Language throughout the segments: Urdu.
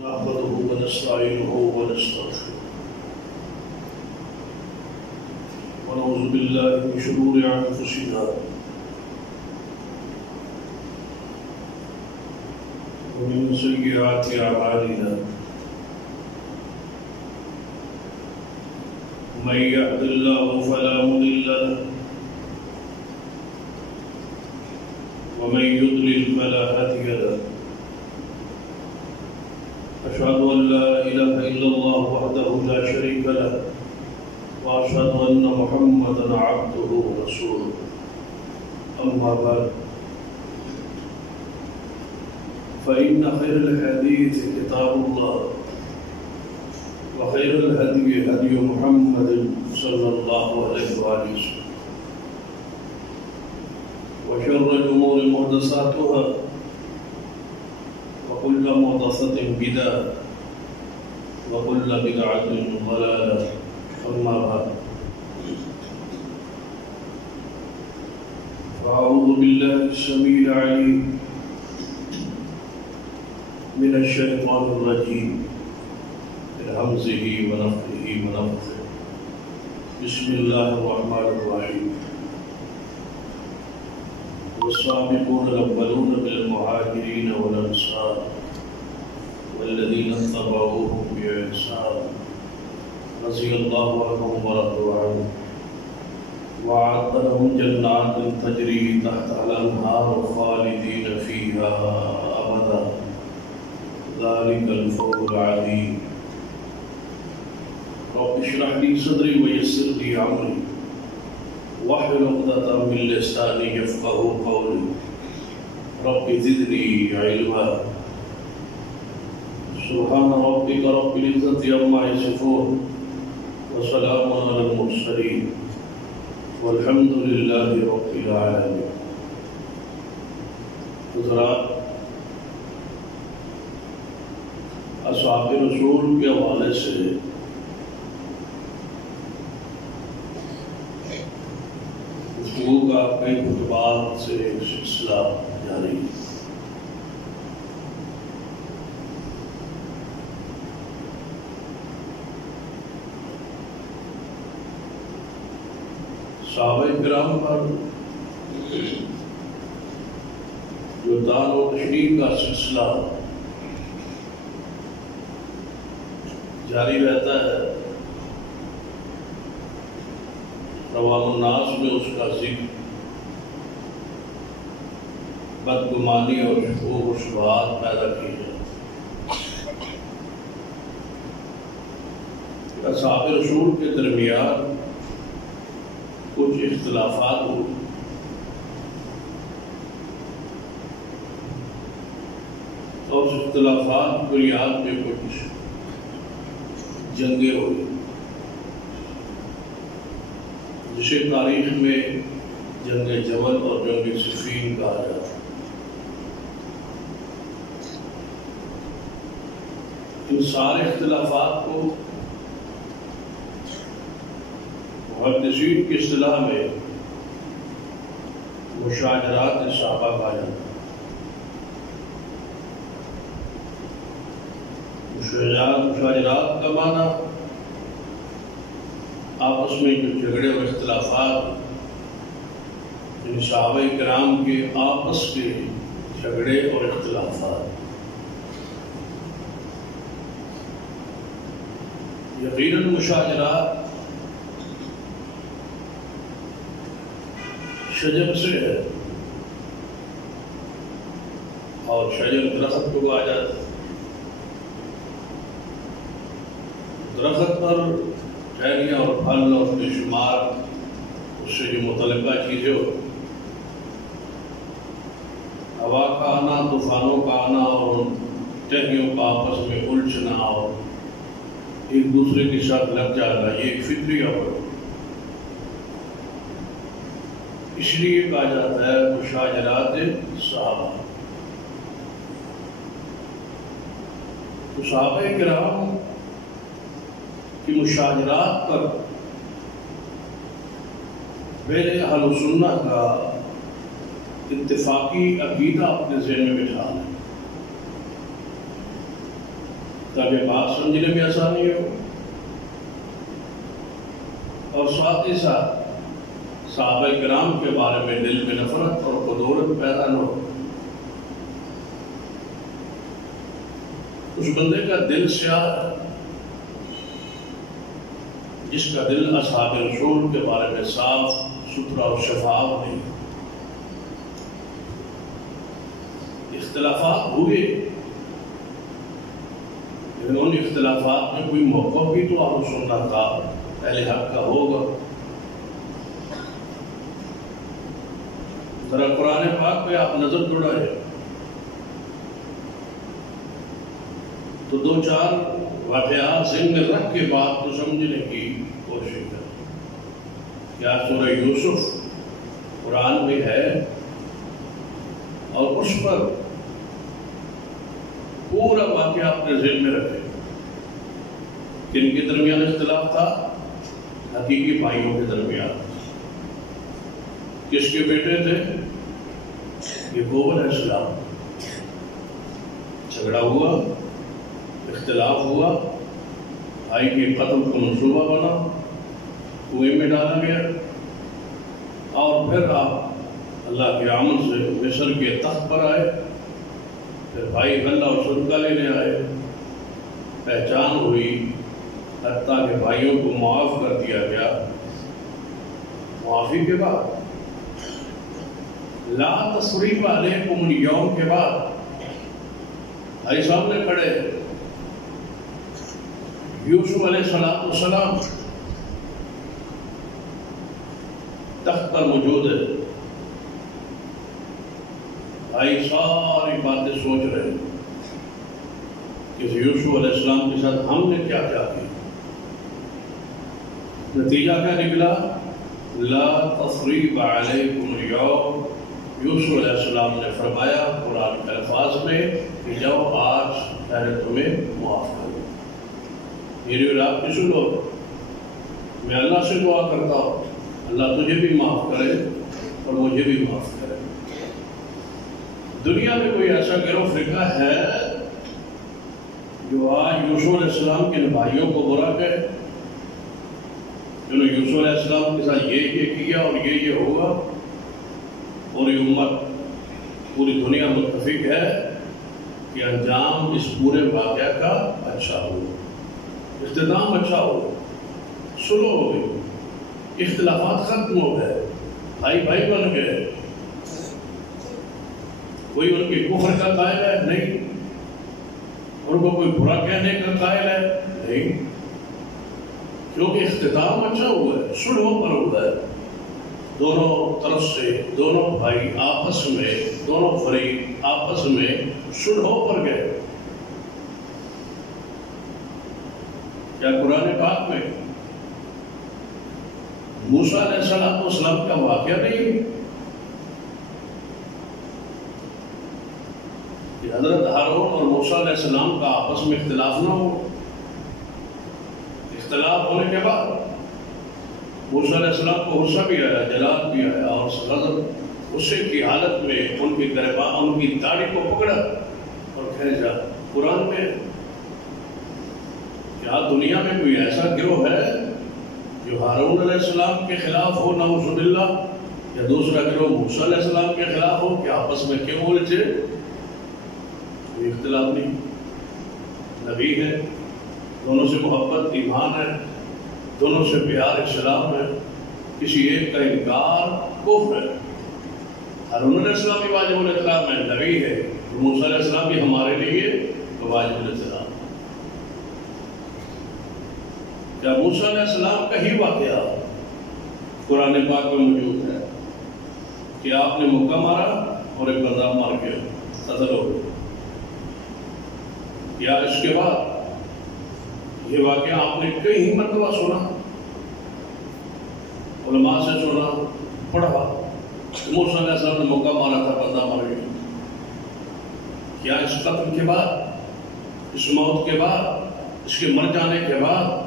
نحمده ونستعينه ونستغفره ونعوذ بالله من شرور أنفسنا ومن سيئات أعمالنا من يهد الله فلا مضل له ومن يضلل فلا هادي له أشهد أن لا إله إلا الله وحده لا شريك له وأشهد أن محمدا عبده ورسوله أما بعد فإن خير الحديث كتاب الله وخير الهدي هدي محمد صلى الله عليه وسلم وشر الأمور محدثاتها وكل محدثة بدعة وكل بدعة ضلالة أما بعد فأعوذ بالله السميع العليم من الشيطان الرجيم من همزه ونفخه ونفثه بسم الله الرحمن الرحيم والسابقون الأولون من المهاجرين والأنصار والذين اتبعوهم بإحسان رضي الله عنهم ورضوا عنه وأعد لهم جنات تجري تحتها الأنهار خالدين فيها أبدا ذلك الفوز العظيم رب اشرح لي صدري ويسر لي أمري واحلل عقدة من لساني يفقهوا قولي رب زدني علما سبحان ربك رب العزة عما يصفون وسلام على المرسلين والحمد لله رب العالمين. حضرات، اصحاب رسول کے حوالے سے گفتگو کا کئی خطبات سے ایک سلسلہ جاری ہے. صحابہ کرام پر جو دار و تشریح کا سلسلہ جاری رہتا ہے، عوام الناس میں اس کا ذکر بدگمانی اور شکوک و شبہات پیدا کی ہے. اصحاب رسول کے درمیان کچھ اختلافات ہوئے اور اس اختلافات بنیاد پہ کچھ جنگیں ہوئی جسے تاریخ میں جنگ جمل اور جنگ صفین کہا جاتا ہے. ان سارے اختلافات کو محدثین کی اصطلاح میں مشاجرات صحابہ کہا جاتا ہے. مشاجرات کا معنی آپس میں جو جھگڑے اور اختلافات، یعنی صحابہ کرام کے آپس کے جھگڑے اور اختلافات. یقیناً مشاجرات شجر سے ہے اور شجر درخت کو کہا جاتا ہے. درخت پر ٹہنیاں اور پھل اور بے شمار اس سے جو متعلقہ چیزیں ہو، ہوا کا آنا، طوفانوں کا آنا اور ٹہنیوں کا آپس میں الجھنا اور ایک دوسرے کے ساتھ لگ جانا، یہ ایک فطری امر ہے. اس لیے کہا جاتا ہے مشاجرات صحابہ. تو صحابہ کرام کی مشاجرات پر میرے اہل سنت کا اتفاقی عقیدہ اپنے ذہن میں بٹھا لیں. تاکہ بات سمجھنے میں آسانی ہو، اور ساتھ ہی ساتھ صحابہ کرام کے بارے میں دل میں نفرت اور خدورت پیدا نہ ہو۔ اس بندے کا دل سیاہ ہے جس کا دل اصحاب رسول کے بارے میں صاف ستھرا اور شفاف نہیں۔ اختلافات ہوئے، لیکن ان اختلافات میں کوئی موقع بھی تو آپ سننا تھا اہل حق کا ہوگا۔ ذرا قرآن پاک پہ آپ نظر دوڑائے تو دو چار واقعات ذہن میں رکھ کے بات کو سمجھنے کی کوشش کریں۔ کیا سورہ یوسف قرآن میں ہے اور اس پر پورا واقعہ اپنے ذہن میں رکھیں۔ کن کے درمیان اختلاف تھا؟ حقیقی بھائیوں کے درمیان۔ کس کے بیٹے تھے؟ یعقوب علیہ السلام۔ جھگڑا ہوا، اختلاف ہوا، بھائی کے قتل کو منصوبہ بنا، کنویں میں ڈالا گیا، اور پھر آپ اللہ کے عمل سے مصر کے تخت پر آئے۔ پھر بھائی غلہ اور صدقہ لینے آئے، پہچان ہوئی، حتیٰ کہ بھائیوں کو معاف کر دیا گیا۔ معافی کے بعد لا تصریب علیکم اليوم کے بعد بھائی سامنے کھڑے، یوسف علیہ السلام تخت پر موجود ہے۔ بھائی ساری باتیں سوچ رہے ہیں کہ یوسف علیہ السلام کے ساتھ ہم نے کیا کیا کیا۔ نتیجہ کیا نکلا؟ لا تصریب علیکم اليوم۔ یوسف علیہ السلام نے فرمایا قرآن کے الفاظ میں کہ جاؤ آج میں نے تمہیں معاف کر دیا۔ میری اور آپ کی سنو، میں اللہ سے دعا کرتا ہوں اللہ تجھے بھی معاف کرے اور مجھے بھی معاف کرے۔ دنیا میں کوئی ایسا گروہ فرقہ ہے جو آج یوسف علیہ السلام کے بھائیوں کو برا کہے؟ جنہوں نے یوسف علیہ السلام کے ساتھ یہ کیا اور یہ ہوگا؟ پوری امت، پوری دنیا متفق ہے کہ انجام اس پورے واقعہ کا اچھا ہو، اختتام اچھا ہو، سلو ہو گئی، اختلافات ختم ہو گئے، بھائی بھائی بن گئے۔ کوئی ان کے کفر کا قائل ہے؟ نہیں۔ ان کو کوئی برا کہنے کا قائل ہے؟ نہیں، کیونکہ اختتام اچھا ہوا ہے، سلو پر ہوا ہے۔ دونوں طرف سے دونوں بھائی آپس میں، دونوں فریق آپس میں سلو پر گئے۔ کیا قرآن پاک میں موسیٰ علیہ السلام کا واقعہ نہیں کہ حضرت ہارون اور موسیٰ علیہ السلام کا آپس میں اختلاف نہ ہو؟ اختلاف ہونے کے بعد موسیٰ علیہ السلام کو غصہ بھی آیا، جلال بھی آیا، اور غضب غصے کی حالت میں ان کی گریباں، ان کی داڑھی کو پکڑا اور کھینچا۔ قرآن میں کیا دنیا میں کوئی ایسا گروہ ہے جو ہارون علیہ السلام کے خلاف ہو نعوذ باللہ، یا دوسرا گروہ موسیٰ علیہ السلام کے خلاف ہو کہ آپس میں کیوں الجھے؟ کوئی اختلاف نہیں، نبی ہے، دونوں سے محبت ایمان ہے، دونوں سے پیار اسلام ہے، کسی ایک کا انکار کفر ہے۔ ہارون علیہ السلام بھی واجب الاحترام ہے، نبی ہے، موسیٰ علیہ السلام بھی ہمارے لیے واجب الاحترام۔ کیا موسیٰ علیہ السلام کا ہی واقعہ قرآن پاک میں موجود ہے کہ آپ نے مکہ مارا اور ایک بندہ مار کے قتل ہو گیا؟ یا اس کے بعد یہ واقعہ آپ نے کئی مرتبہ سنا، علماء سے سنا، پڑھا، موسیٰ علیہ السلام نے مکہ مارا تھا، بندہ مر گیا؟ کیا اس قتل کے بعد، اس موت کے بعد، اس کے مر جانے کے بعد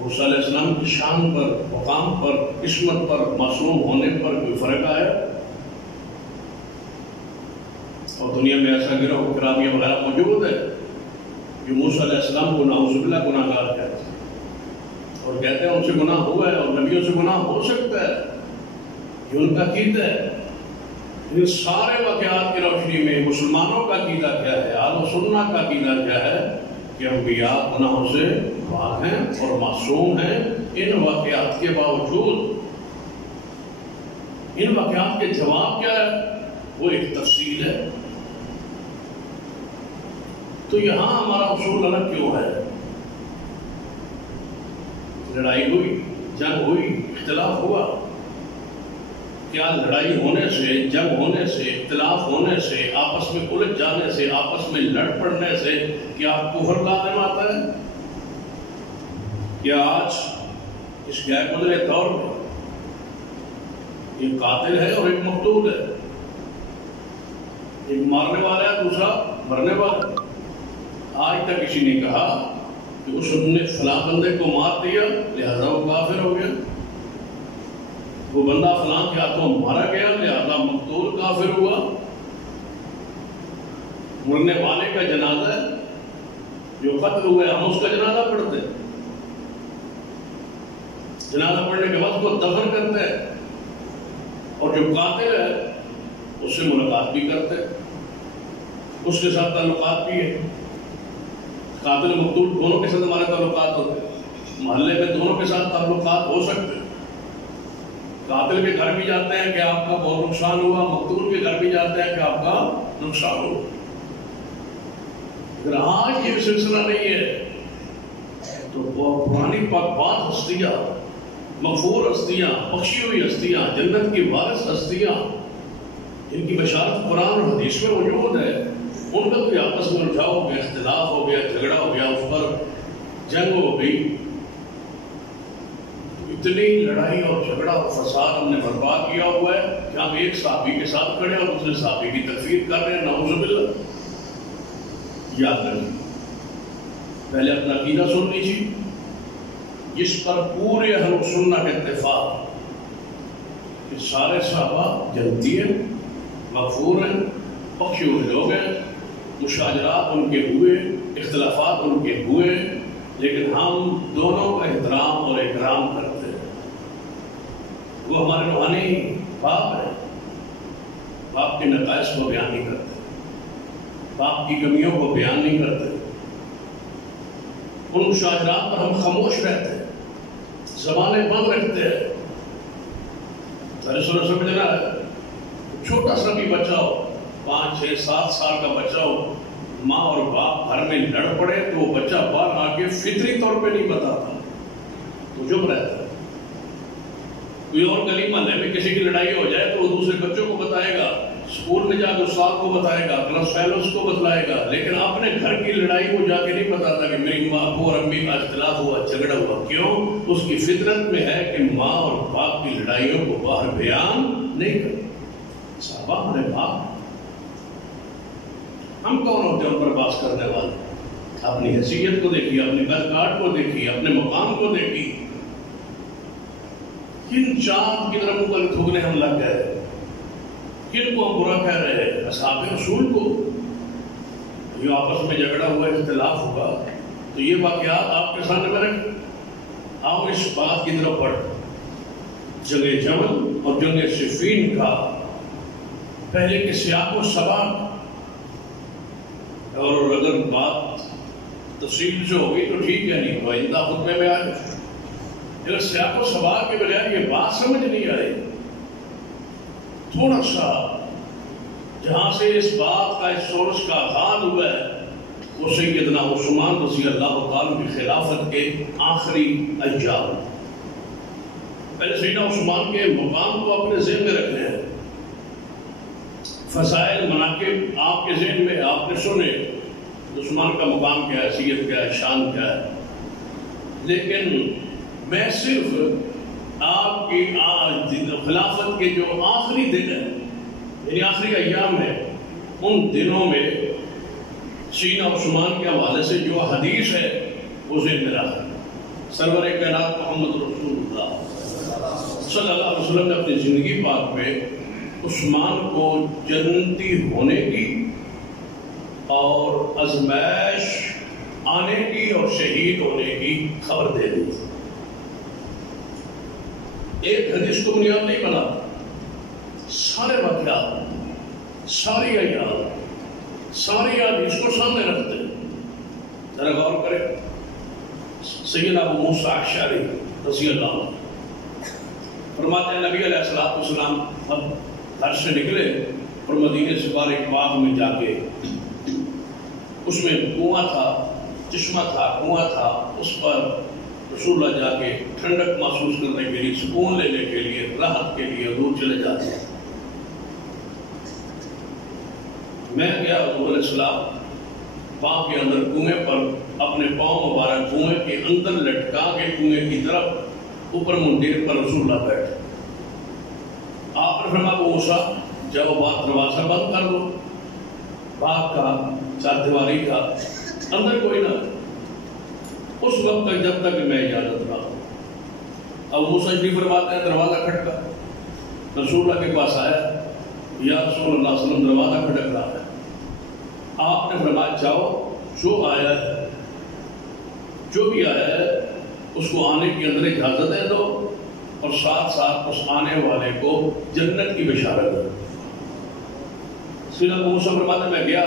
موسیٰ علیہ السلام کی شان پر، مقام پر، قسمت پر، معصوم ہونے پر کوئی فرق آیا؟ اور دنیا میں ایسا گروہ کرامیہ وغیرہ موجود ہے جو موسیٰ علیہ السلام کو نعوذ باللہ گناہ گار کہتے ہیں اور کہتے ہیں ان سے گناہ ہوا ہے اور نبیوں سے گناہ ہو سکتا ہے، یہ ان کا عقیدہ ہے۔ ان سارے واقعات کی روشنی میں مسلمانوں کا عقیدہ کیا ہے، اہل سنت کا عقیدہ کیا ہے کہ انبیاء گناہوں سے پاک ہیں اور معصوم ہیں۔ ان واقعات کے باوجود ان واقعات کے جواب کیا ہے، وہ ایک تفصیل ہے۔ تو یہاں ہمارا اصول الگ کیوں ہے؟ لڑائی ہوئی، جنگ ہوئی، اختلاف ہوا، کیا لڑائی ہونے سے، جنگ ہونے سے، اختلاف ہونے سے، آپس میں الجھ جانے سے، آپس میں لڑ پڑنے سے کیا کفر لازم آتا ہے؟ کیا آج اس غیر گزرے دور میں ایک قاتل ہے اور ایک مقتول ہے، ایک مارنے والا ہے دوسرا مرنے والا ہے؟ آج تک کسی نے کہا کہ اس نے فلاں بندے کو مار دیا لہذا وہ کافر ہو گیا، وہ بندہ فلاں کے ہاتھوں مارا گیا لہذا مقتول کافر ہوا؟ مرنے والے کا جنازہ ہے، جو قتل ہوئے ہم اس کا جنازہ پڑھتے ہیں، جنازہ پڑھنے کے بعد کو دفن کرتے ہیں، اور جو قاتل ہے اس سے ملاقات بھی کرتے ہیں، اس کے ساتھ تعلقات بھی ہے۔ قاتل مقتول دونوں کے ساتھ ہمارے تعلقات ہوتے ہیں، محلے میں دونوں کے ساتھ تعلقات ہو سکتے ہیں۔ قاتل کے گھر بھی جاتے ہیں کہ آپ کا بہت نقصان ہوا، مقتول کے گھر بھی جاتے ہیں کہ آپ کا نقصان ہوا۔ اگر آج یہ سلسلہ نہیں ہے تو پرانی پاک ہستیاں، مغفور ہستیاں، بخشی ہوئی ہستیاں، جنت کی وارث ہستیاں، جن کی بشارت قرآن اور حدیث میں موجود ہے، ان کا کوئی آپس میں الجھاؤ ہو گیا، اختلاف ہو گیا، جھگڑا ہو گیا، اس پر جنگ ہو گئی، اتنی لڑائی اور جھگڑا اور فساد ہم نے برپا کیا ہوا ہے کہ ہم ایک صحابی کے ساتھ کھڑے اور دوسرے صحابی کی تکفیر کر رہے ہیں، نعوذ باللہ۔ یاد رکھیں، پہلے اپنا عقیدہ سن لیجیے جس پر پورے اہل سنت کے اتفاق کہ سارے صحابہ جنتی ہیں، مغفور ہیں، بخشے ہوئے لوگ ہیں، مشاجرات ان کے ہوئے، اختلافات ان کے ہوئے، لیکن ہم دونوں کا احترام اور اکرام کرتے ہیں۔ وہ ہمارے روحانی باپ ہے، باپ کے نقائص کو بیان نہیں کرتے، باپ کی کمیوں کو بیان نہیں کرتے، ان مشاجرات پر ہم خاموش رہتے ہیں، زبانیں بند رکھتے ہیں۔ سمجھنا ہے، چھوٹا سا بھی بچہ ہو، 5، 6، 7 سال کا بچہ ہو، ماں اور باپ گھر میں لڑ پڑے تو وہ بچہ باہر آ کے فطری طور پہ نہیں بتاتا، تو چپ رہتا ہے۔ کوئی اور گلی محلے میں کسی کی لڑائی ہو جائے تو وہ دوسرے بچوں کو بتائے گا، اسکول میں جا کے استاد کو بتائے گا، کلاس فیلوز کو بتلائے گا، لیکن اپنے گھر کی لڑائی کو جا کے نہیں بتاتا کہ میری ماں کو اور امی کا اختلاف ہوا، جھگڑا ہوا۔ کیوں؟ اس کی فطرت میں ہے کہ ماں اور باپ کی لڑائیوں کو باہر بیان نہیں کرتا۔ صحابہ ہمارے باپ، ہم کون ہوتے ہیں ان پر بات کرنے والے؟ اپنی حیثیت کو دیکھیے، اپنی برکات کو دیکھیے، اپنے مقام کو دیکھیے۔ کن چاند کی طرف منہ تھوکنے ہم لگ گئے، کن کو ہم برا کہہ رہے ہیں؟ اصحاب رسول کو۔ جو آپس میں جھگڑا ہوا، اختلاف ہوا، تو یہ واقعات آپ کے سامنے میں رکھ، آؤ اس بات کی طرف بڑھ۔ جنگ جمل اور جنگ صفین کا پہلے کے سیاق و سباق، اور اگر بات تفصیل سے ہوگی تو ٹھیک ہے، نہیں تو آئندہ خطبے میں آئے۔ اگر سیاق و سباق کے بغیر یہ بات سمجھ نہیں آئی، تھوڑا سا جہاں سے اس بات کا، اس سورس کا آغاز ہوا ہے، وہ سیدنا عثمان رضی اللہ تعالیٰ کی خلافت کے آخری ایام۔ پہلے سیدنا عثمان کے مقام کو اپنے ذہن میں رکھنے ہیں، فضائل مناقب آپ کے ذہن میں، آپ نے سنے عثمان کا مقام کیا ہے، حیثیت کیا ہے، شان کیا ہے، لیکن میں صرف آپ کی خلافت کے جو آخری دن ہیں، یعنی آخری ایام ہے، ان دنوں میں سیدنا عثمان کے حوالے سے جو حدیث ہے وہ ذہن میں رہا۔ سرور کائنات محمد رسول اللہ صلی اللہ علیہ وسلم نے اپنی زندگی پاک میں عثمان کو جنتی ہونے کی اور ازمائش آنے کی اور شہید ہونے کی خبر دے دی۔ ایک حدیث کو بنیاد نہیں بنا، سارے واقعات، ساری آیات، ساری حدیث کو سامنے رکھتے ہیں۔ ذرا غور کریں، سیدنا ابو موسیٰ اشعری رضی اللہ عنہ فرماتے ہیں نبی علیہ السلام اب گھر سے نکلے اور مدینے سے باہر ایک باغ میں جا کے، اس میں کنواں تھا، چشمہ تھا، کنواں تھا، اس پر رسول اللہ جا کے ٹھنڈک محسوس کرنے کے لیے، سکون لینے کے لیے، راحت کے لیے دور چلے جاتے ہیں۔ میں گیا حضور علیہ السلام باغ کے اندر کنویں پر اپنے پاؤں مبارک کنویں کے اندر لٹکا کے کنویں کی طرف اوپر منڈیر پر رسول اللہ بیٹھے۔ آپ نے فرمایا ابو موسیٰ جاؤ باغ دروازہ بند کر دو، باغ کا چار دیواری کا، اندر کوئی نہ، اس وقت تک جب تک میں اجازت رہا۔ ابو موسیٰ شریف فرماتے ہیں دروازہ کھٹکا، رسول اللہ کے پاس آیا، یا رسول اللہ صلی اللہ علیہ وسلم دروازہ کھٹک رہا ہے۔ آپ نے فرمایا جاؤ، جو آیا ہے، جو بھی آیا ہے اس کو آنے کی اندر اجازت دے دو، اور ساتھ ساتھ اس آنے والے کو جنت کی بشارت دے۔ سیدنا ابو موسیٰ فرماتے ہیں میں گیا،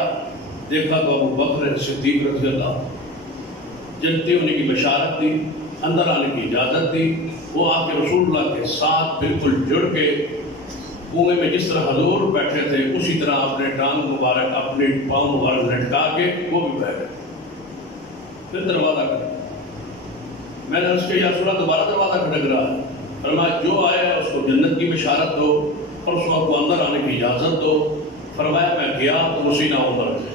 دیکھا تو ابو بکر صدیق رضی اللہ جنتی ہونے کی بشارت دی، اندر آنے کی اجازت دی۔ وہ آ کے رسول اللہ کے ساتھ بالکل جڑ کے کنویں میں جس طرح حضور بیٹھے تھے اسی طرح اپنے ٹانگ مبارک، اپنے پاؤں مبارک لٹکا کے وہ بھی بیٹھے۔ پھر دروازہ کھٹکا، میں نے اس کے یا رسول اللہ دوبارہ دروازہ کھٹک رہا ہے، فرمایا جو آیا ہے اس کو جنت کی بشارت دو اور اس کو اندر آنے کی اجازت دو۔ فرمایا میں گیا تو سینہ عمر تھے،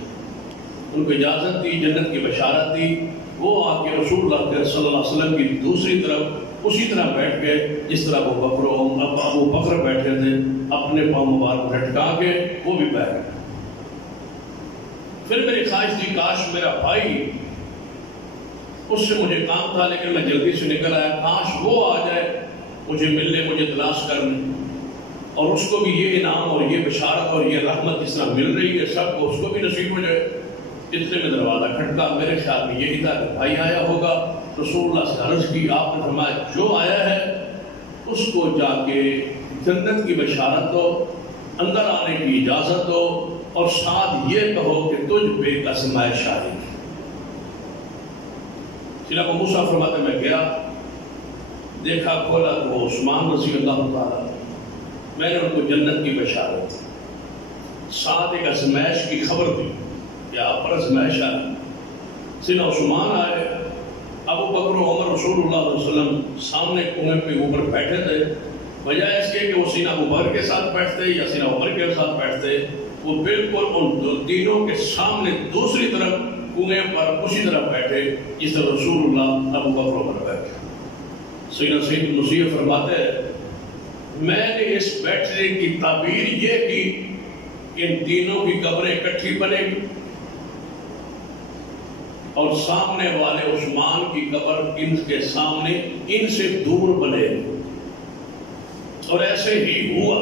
ان کو اجازت دی، جنت کی بشارت دی۔ وہ آ کے رسول اللہ صلی اللہ علیہ وسلم کی دوسری طرف اسی طرح بیٹھ گئے جس طرح ابو بکر بیٹھے تھے، اپنے پاؤں مبارک لٹکا کے وہ بھی بیٹھ گئے۔ پھر میری خواہش تھی کاش میرا بھائی، اس سے مجھے کام تھا لیکن میں جلدی سے نکل آیا، کاش وہ آ جائے مجھے ملنے، مجھے تلاش کرنے، اور اس کو بھی یہ انعام اور یہ بشارت اور یہ رحمت جس طرح مل رہی ہے سب کو، اس کو بھی نصیب ہو جائے۔ اتنے میں دروازہ کھٹکا، میرے خیال میں یہی تھا کہ بھائی آیا ہوگا۔ رسول اللہ سے عرض کی، آپ نے فرمایا جو آیا ہے اس کو جا کے جنت کی بشارت دو، اندر آنے کی اجازت دو، اور ساتھ یہ کہو کہ تجھ بے قسم شاہد۔ سیدنا ابو موسیٰ فرماتے میں گیا، دیکھا کھولا تو عثمان رضی اللہ تعالیٰ، میں نے ان کو جنت کی بشارت، ساتھ ایک ازمائش کی خبر دی، یا پر ازمائش آئی۔ سیدنا عثمان آئے، ابو بکر و عمر رسول اللہ علیہ وسلم سامنے کنویں پہ اوپر بیٹھے تھے، بجائے اس کے کہ وہ سینہ ابو بکر کے ساتھ بیٹھتے یا سینہ عمر کے ساتھ بیٹھتے، وہ بالکل ان تینوں کے سامنے دوسری طرف کنویں پر اسی طرح بیٹھے جس طرح رسول اللہ ابو بکر و عمر بیٹھے۔ سیدنا سید المسیح فرماتے ہیں میں نے اس بیٹھنے کی تعبیر یہ کی کہ ان تینوں کی قبریں اکٹھی بنے گی اور سامنے والے عثمان کی قبر ان کے سامنے ان سے دور بنے، اور ایسے ہی ہوا۔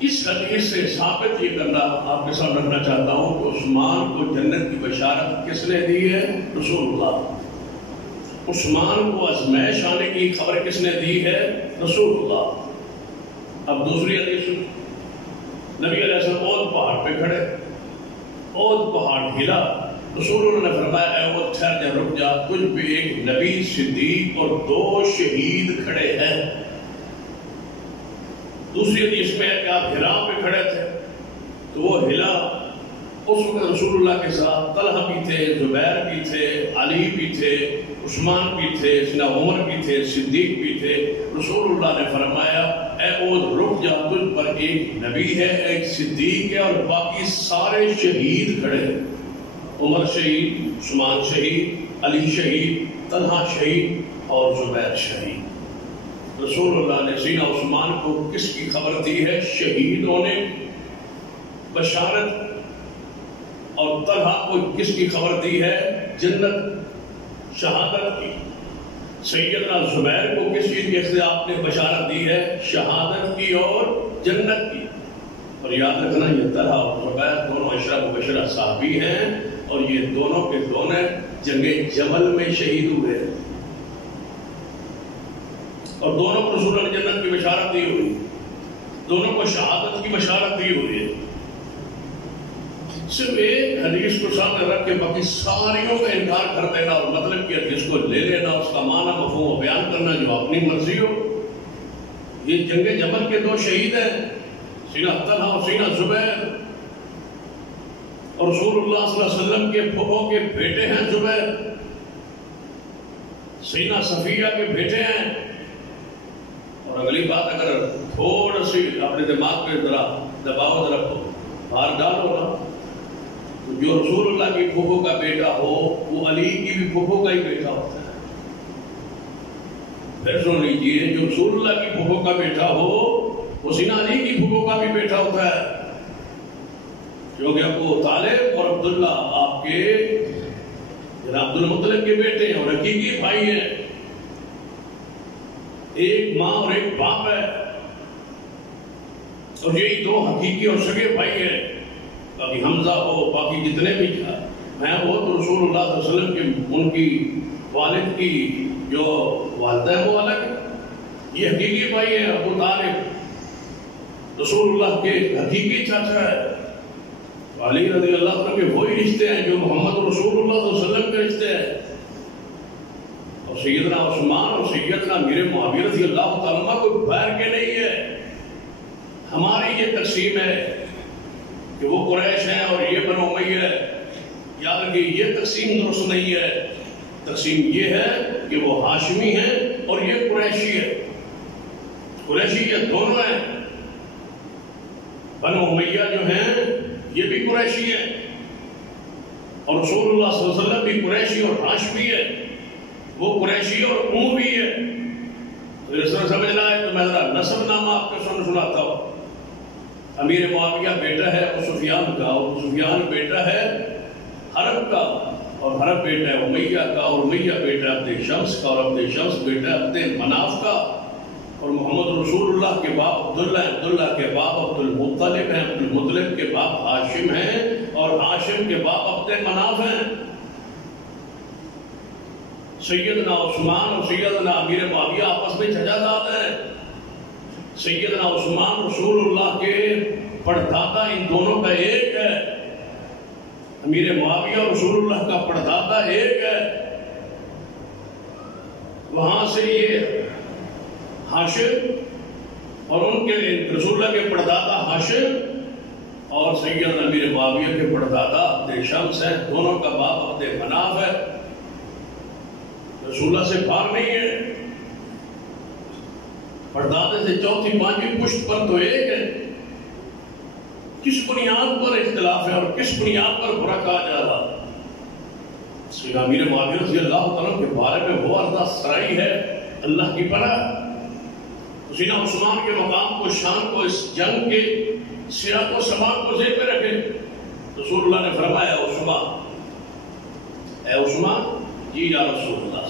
اس حدیث سے ثابت یہ کرنا آپ کے سامنے رکھنا چاہتا ہوں کہ عثمان کو جنت کی بشارت کس نے دی ہے؟ رسول اللہ۔ عثمان کو ازمائش آنے کی خبر کس نے دی ہے؟ رسول اللہ۔ اب دوسری حدیث، نبی علیہ السلام احد پہاڑ پہ کھڑے، احد پہاڑ ہلا، رسول اللہ نے فرمایا اے احد ٹھہر جا، رک جا، تجھ پہ ایک نبی، صدیق اور 2 شہید کھڑے ہیں۔ دوسری حدیث میں ہے کہ آپ ہرا پہ کھڑے تھے تو وہ ہلا، اس وقت رسول اللہ کے ساتھ طلحہ بھی تھے، زبیر بھی تھے، علی بھی تھے، عثمان بھی تھے، سیدنا عمر بھی تھے، صدیق بھی تھے۔ رسول اللہ نے فرمایا اے احد رک جا، تجھ پر ایک نبی ہے، ایک صدیق ہے، اور باقی سارے شہید کھڑے ہیں۔ عمر شہید، عثمان شہید، علی شہید، طلحہ شہید اور زبیر شہید۔ رسول اللہ نے سیدنا عثمان کو کس کی خبر دی ہے؟ شہید ہونے بشارت، اور طلحہ کو کس کی خبر دی ہے؟ جنت شہادت کی۔ سیدنا زبیر کو کس چیز کی آپ نے بشارت دی ہے؟ شہادت کی اور جنت کی۔ اور یاد رکھنا یہ طلحہ اور زبیر دونوں عشرہ مبشرہ صحابی ہیں، اور یہ دونوں کے دونوں جنگ جمل میں شہید ہوئے، اور دونوں کو رسول اللہ نے جنت کی بشارت دی ہوئی، دونوں کو شہادت کی بشارت دی ہوئی ہے۔ صرف ایک حدیث کو سامنے رکھ کے باقی ساریوں کا انکار کر دینا اور مطلب کی حدیث کو لے لینا، اس کا معنی مفہوم و بیان کرنا جو اپنی مرضی ہو۔ یہ جنگ جمل کے دو شہید ہیں، سیدنا طلحہ اور سیدنا زبیر، اور رسول اللہ صلی اللہ علیہ وسلم کے پھوپھو کے بیٹے ہیں زبیر، سیدنا صفیہ کے بیٹے ہیں۔ اور اگلی بات اگر تھوڑا سی اپنے دماغ پہ ذرا دباؤ، ذرا بھار ڈالو نا، تو جو رسول اللہ کی پھوپھو کا بیٹا ہو وہ علی کی بھی پھوپھو کا ہی بیٹا ہوتا ہے۔ پھر سن لیجیے، جو رسول اللہ کی پھوپھو کا بیٹا ہو وہ سیدنا علی کی پھوپھو کا بھی بیٹا ہوتا ہے، کیونکہ ابو طالب اور عبداللہ آپ کے عبد المطلب کے بیٹے ہیں اور حقیقی بھائی ہیں، ایک ماں اور ایک باپ ہے، اور یہی دو حقیقی اور سگے بھائی ہیں۔ باقی حمزہ ہو، باقی جتنے بھی میں وہ تو رسول اللہ صلی اللہ علیہ وسلم کے ان کی والد کی جو والدہ ہے وہ الگ ہے، یہ حقیقی بھائی ہے۔ ابو طالب رسول اللہ کے حقیقی چاچا ہے، علی رضی اللہ عنہ کے وہی رشتے ہیں جو محمد رسول اللہ صلی اللہ علیہ وسلم کے رشتے ہیں۔ اور سیدنا عثمان اور سیدنا امیر معاویہ رضی اللہ تعالیٰ کوئی بیر کے نہیں ہے، ہماری یہ تقسیم ہے کہ وہ قریش ہیں اور یہ بنو امیہ ہے، یاد رکھیے یہ تقسیم درست نہیں ہے۔ تقسیم یہ ہے کہ وہ ہاشمی ہیں اور یہ قریشی ہے، قریشی یہ دونوں ہیں، بنو امیہ جو ہیں یہ بھی قریشی ہے، اور رسول اللہ صلی اللہ علیہ وسلم بھی قریشی اور ہاشمی ہے، وہ قریشی اور اموی ہے۔ تو اس طرح سمجھنا ہے تو میں ذرا نسب نامہ آپ کو سناتا ہوں۔ امیر معاویہ بیٹا ہے ابو سفیان کا، اور سفیان بیٹا ہے حرب کا، اور حرب بیٹا ہے امیہ کا، اور امیہ بیٹا ہے عبد شمس کا، اور عبد شمس بیٹا ہے عبد مناف کا، اور محمد رسول اللہ کے باپ عبداللہ ہیں، عبداللہ کے باپ عبد المطلب ہیں، عبد المطلب کے باپ ہاشم ہیں، اور ہاشم کے باپ عبد مناف ہیں۔ سیدنا عثمان اور سیدنا امیر معاویہ آپس میں چچازاد ہیں۔ سیدنا عثمان رسول اللہ کے پردادا ان دونوں کا ایک ہے، امیر معاویہ اور رسول اللہ کا پردادا ایک ہے۔ وہاں سے یہ ہاشم اور ان کے رسول اللہ کے پردادا ہاشم اور سیدنا امیر معاویہ کے پردادا عبد شمس ہیں، دونوں کا باپ عبد مناف ہے، رسول اللہ سے باہر نہیں ہے۔ پردادے سے چوتھی پانچویں پشت پر تو ایک ہے، کس بنیاد پر اختلاف ہے اور کس بنیاد پر برا کہا جا رہا؟ سیدنا امیر معاویہ رضی اللہ تعالیٰ کے بارے میں وہ عرضہ سرائی ہے اللہ کی پناہ۔ سیدنا عثمان کے مقام کو، شان کو، اس جنگ کے سیاق و سباق کو ذہن میں رکھے۔ رسول اللہ نے فرمایا اے عثمان، جی یا رسول اللہ،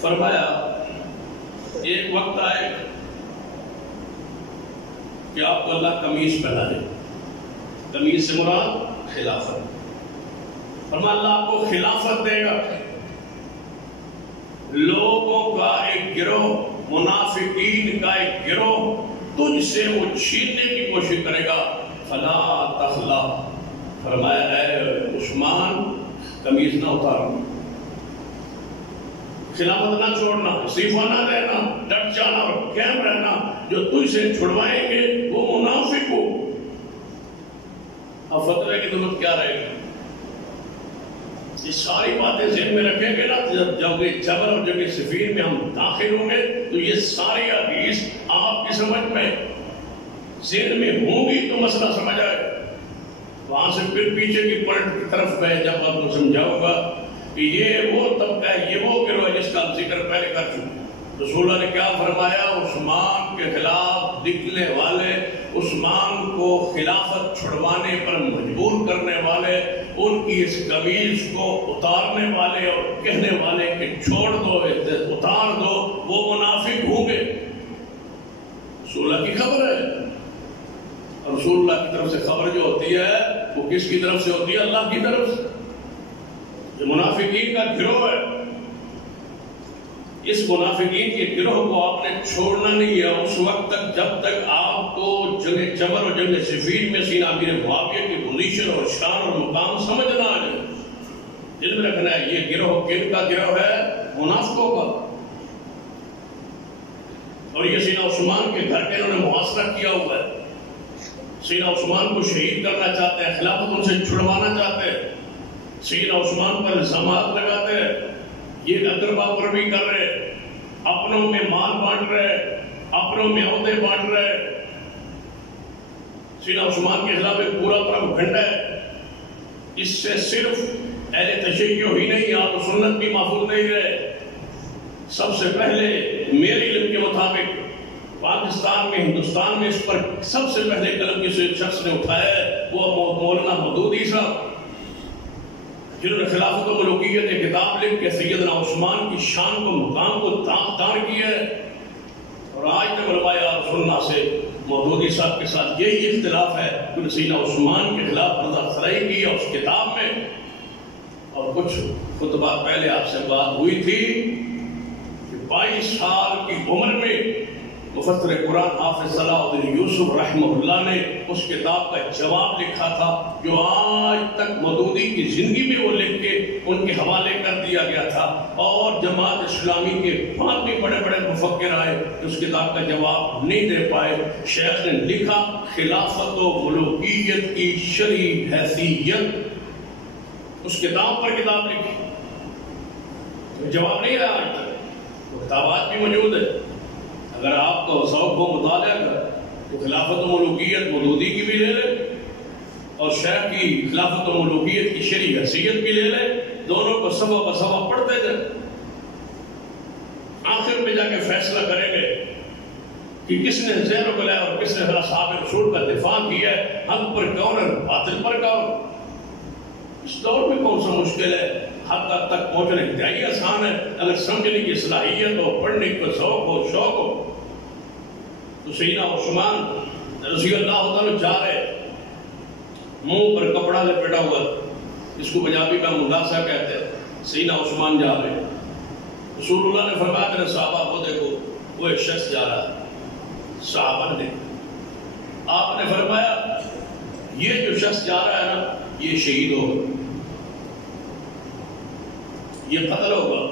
فرمایا ایک وقت آئے کہ آپ کو اللہ قمیص پہنا دے، قمیص سے مراد خلافت، فرمایا اللہ آپ کو خلافت دے گا، لوگوں کا ایک گروہ، منافقین کا ایک گروہ تجھ سے وہ چھیننے کی کوشش کرے گا، فلا تخلا، فرمایا اے عثمان قمیص نہ اتارنا، خلافت نہ چھوڑنا، استعفا نہ دینا، ڈٹ جانا اور قائم رہنا، جو تجھ سے چھڑوائیں گے وہ منافق ہو۔ اب فترہ کی دولت کیا رہے گا؟ یہ ساری باتیں ذہن میں رکھیں گے نا، جب جبل اور جنگ صفین میں ہم داخل ہوں گے تو یہ ساری حدیث آپ کی سمجھ میں ذہن میں ہوں گی تو مسئلہ سمجھ آئے۔ وہاں سے پھر پیچھے کی پلٹ کی طرف میں جب آپ کو سمجھاؤں گا کہ یہ وہ طبقہ ہے، یہ وہ گروہ ہے جس کا ذکر پہلے کر چکے۔ رسول اللہ نے کیا فرمایا؟ عثمان کے خلاف لکھنے والے، عثمان کو خلافت چھڑوانے پر مجبور کرنے والے، ان کی اس قمیص کو اتارنے والے اور کہنے والے کہ چھوڑ دو، اتار دو، وہ منافق ہوں گے۔ رسول اللہ کی خبر ہے، رسول اللہ کی طرف سے خبر جو ہوتی ہے وہ کس کی طرف سے ہوتی ہے؟ اللہ کی طرف سے. یہ منافقین کا گروہ ہے. اس منافقین کے گروہ کو آپ نے چھوڑنا نہیں ہے اس وقت تک جب تک آپ کو جنگ جمر اور جنگ صفین میں سینہ امیر معاویہ کی پوزیشن اور شان اور مقام سمجھ نہ آ جائے. دل میں رکھنا ہے یہ گروہ کن کا گروہ ہے؟ منافقوں کا. اور یہ سینہ عثمان کے گھر کے انہوں نے محاصرہ کیا ہوا ہے. سینہ عثمان کو شہید کرنا چاہتے ہیں, خلافت ان سے چھڑوانا چاہتے ہیں, سینہ عثمان پر الزامات لگاتے ہیں. یہ اقربا پر بھی کر رہے, اپنوں میں مال بانٹ رہے, اپنوں میں عہدے بانٹ رہے. سینہ عثمان کے خلاف ایک پورا پروپیگنڈا ہے. اس سے صرف اہل تشیع ہی نہیں, آپ سنت بھی محفوظ نہیں رہے. سب سے پہلے میرے علم کے مطابق پاکستان میں, ہندوستان میں اس پر سب سے پہلے قلم کسی شخص نے اٹھایا ہے وہ مولانا مودودی صاحب, جنہوں نے خلافت و ملوکیت ایک کتاب لکھ کے سیدنا عثمان کی شان کو, مقام کو تار کیا ہے. اور آج تک علماء رسول اللہ سے مودودی صاحب کے ساتھ یہی اختلاف ہے کہ سینہ عثمان کے خلاف رضا خرائی کی ہے اس کتاب میں. اور کچھ خطبہ پہلے آپ سے بات ہوئی تھی کہ 22 سال کی عمر میں مفسر قرآن حافظ صلاح الدین یوسف رحمہ اللہ نے اس کتاب کا جواب لکھا تھا جو آج تک مودودی کی زندگی میں وہ لکھ کے ان کے حوالے کر دیا گیا تھا. اور جماعت اسلامی کے 5 بھی بڑے بڑے مفکر آئے اس کتاب کا جواب نہیں دے پائے. شیخ نے لکھا خلافت و ملوکیت کی شرعی حیثیت, اس کتاب پر کتاب لکھی, جواب نہیں رہا آج تک. وہ کتاب آج بھی موجود ہے. اگر آپ کو ذوق ہو مطالعہ کا تو خلافت و ملوکیت مودودی کی بھی لے لے اور شیخ کی خلافت و ملوکیت کی شرعی حیثیت بھی لے لے, دونوں کو صفحہ بصفحہ پڑھتے جائیں. آخر میں جا کے فیصلہ کریں گے کہ کس نے زہر و گلہ اور کس نے اصحاب رسول کا دفاع کیا ہے, حق پر کون ہے باطل پر کون. اس دور میں کون سا مشکل ہے, حق تک پہنچنا انتہائی آسان ہے. اگر سمجھنے کی صلاحیت ہو, پڑھنے کا ذوق ہو, شوق ہو. تو سینہ عثمان رضی اللہ تعالیٰ جا رہے, منہ پر کپڑا لپیٹا ہوا, اس کو پنجابی کا منداسا کہتے ہیں. سینہ عثمان جا رہے, رسول اللہ نے فرمایا میرے صحابہ کو دیکھو وہ ایک شخص جا رہا ہے. صحابہ نے, آپ نے فرمایا یہ جو شخص جا رہا ہے نا یہ شہید ہوگا, یہ قتل ہوگا,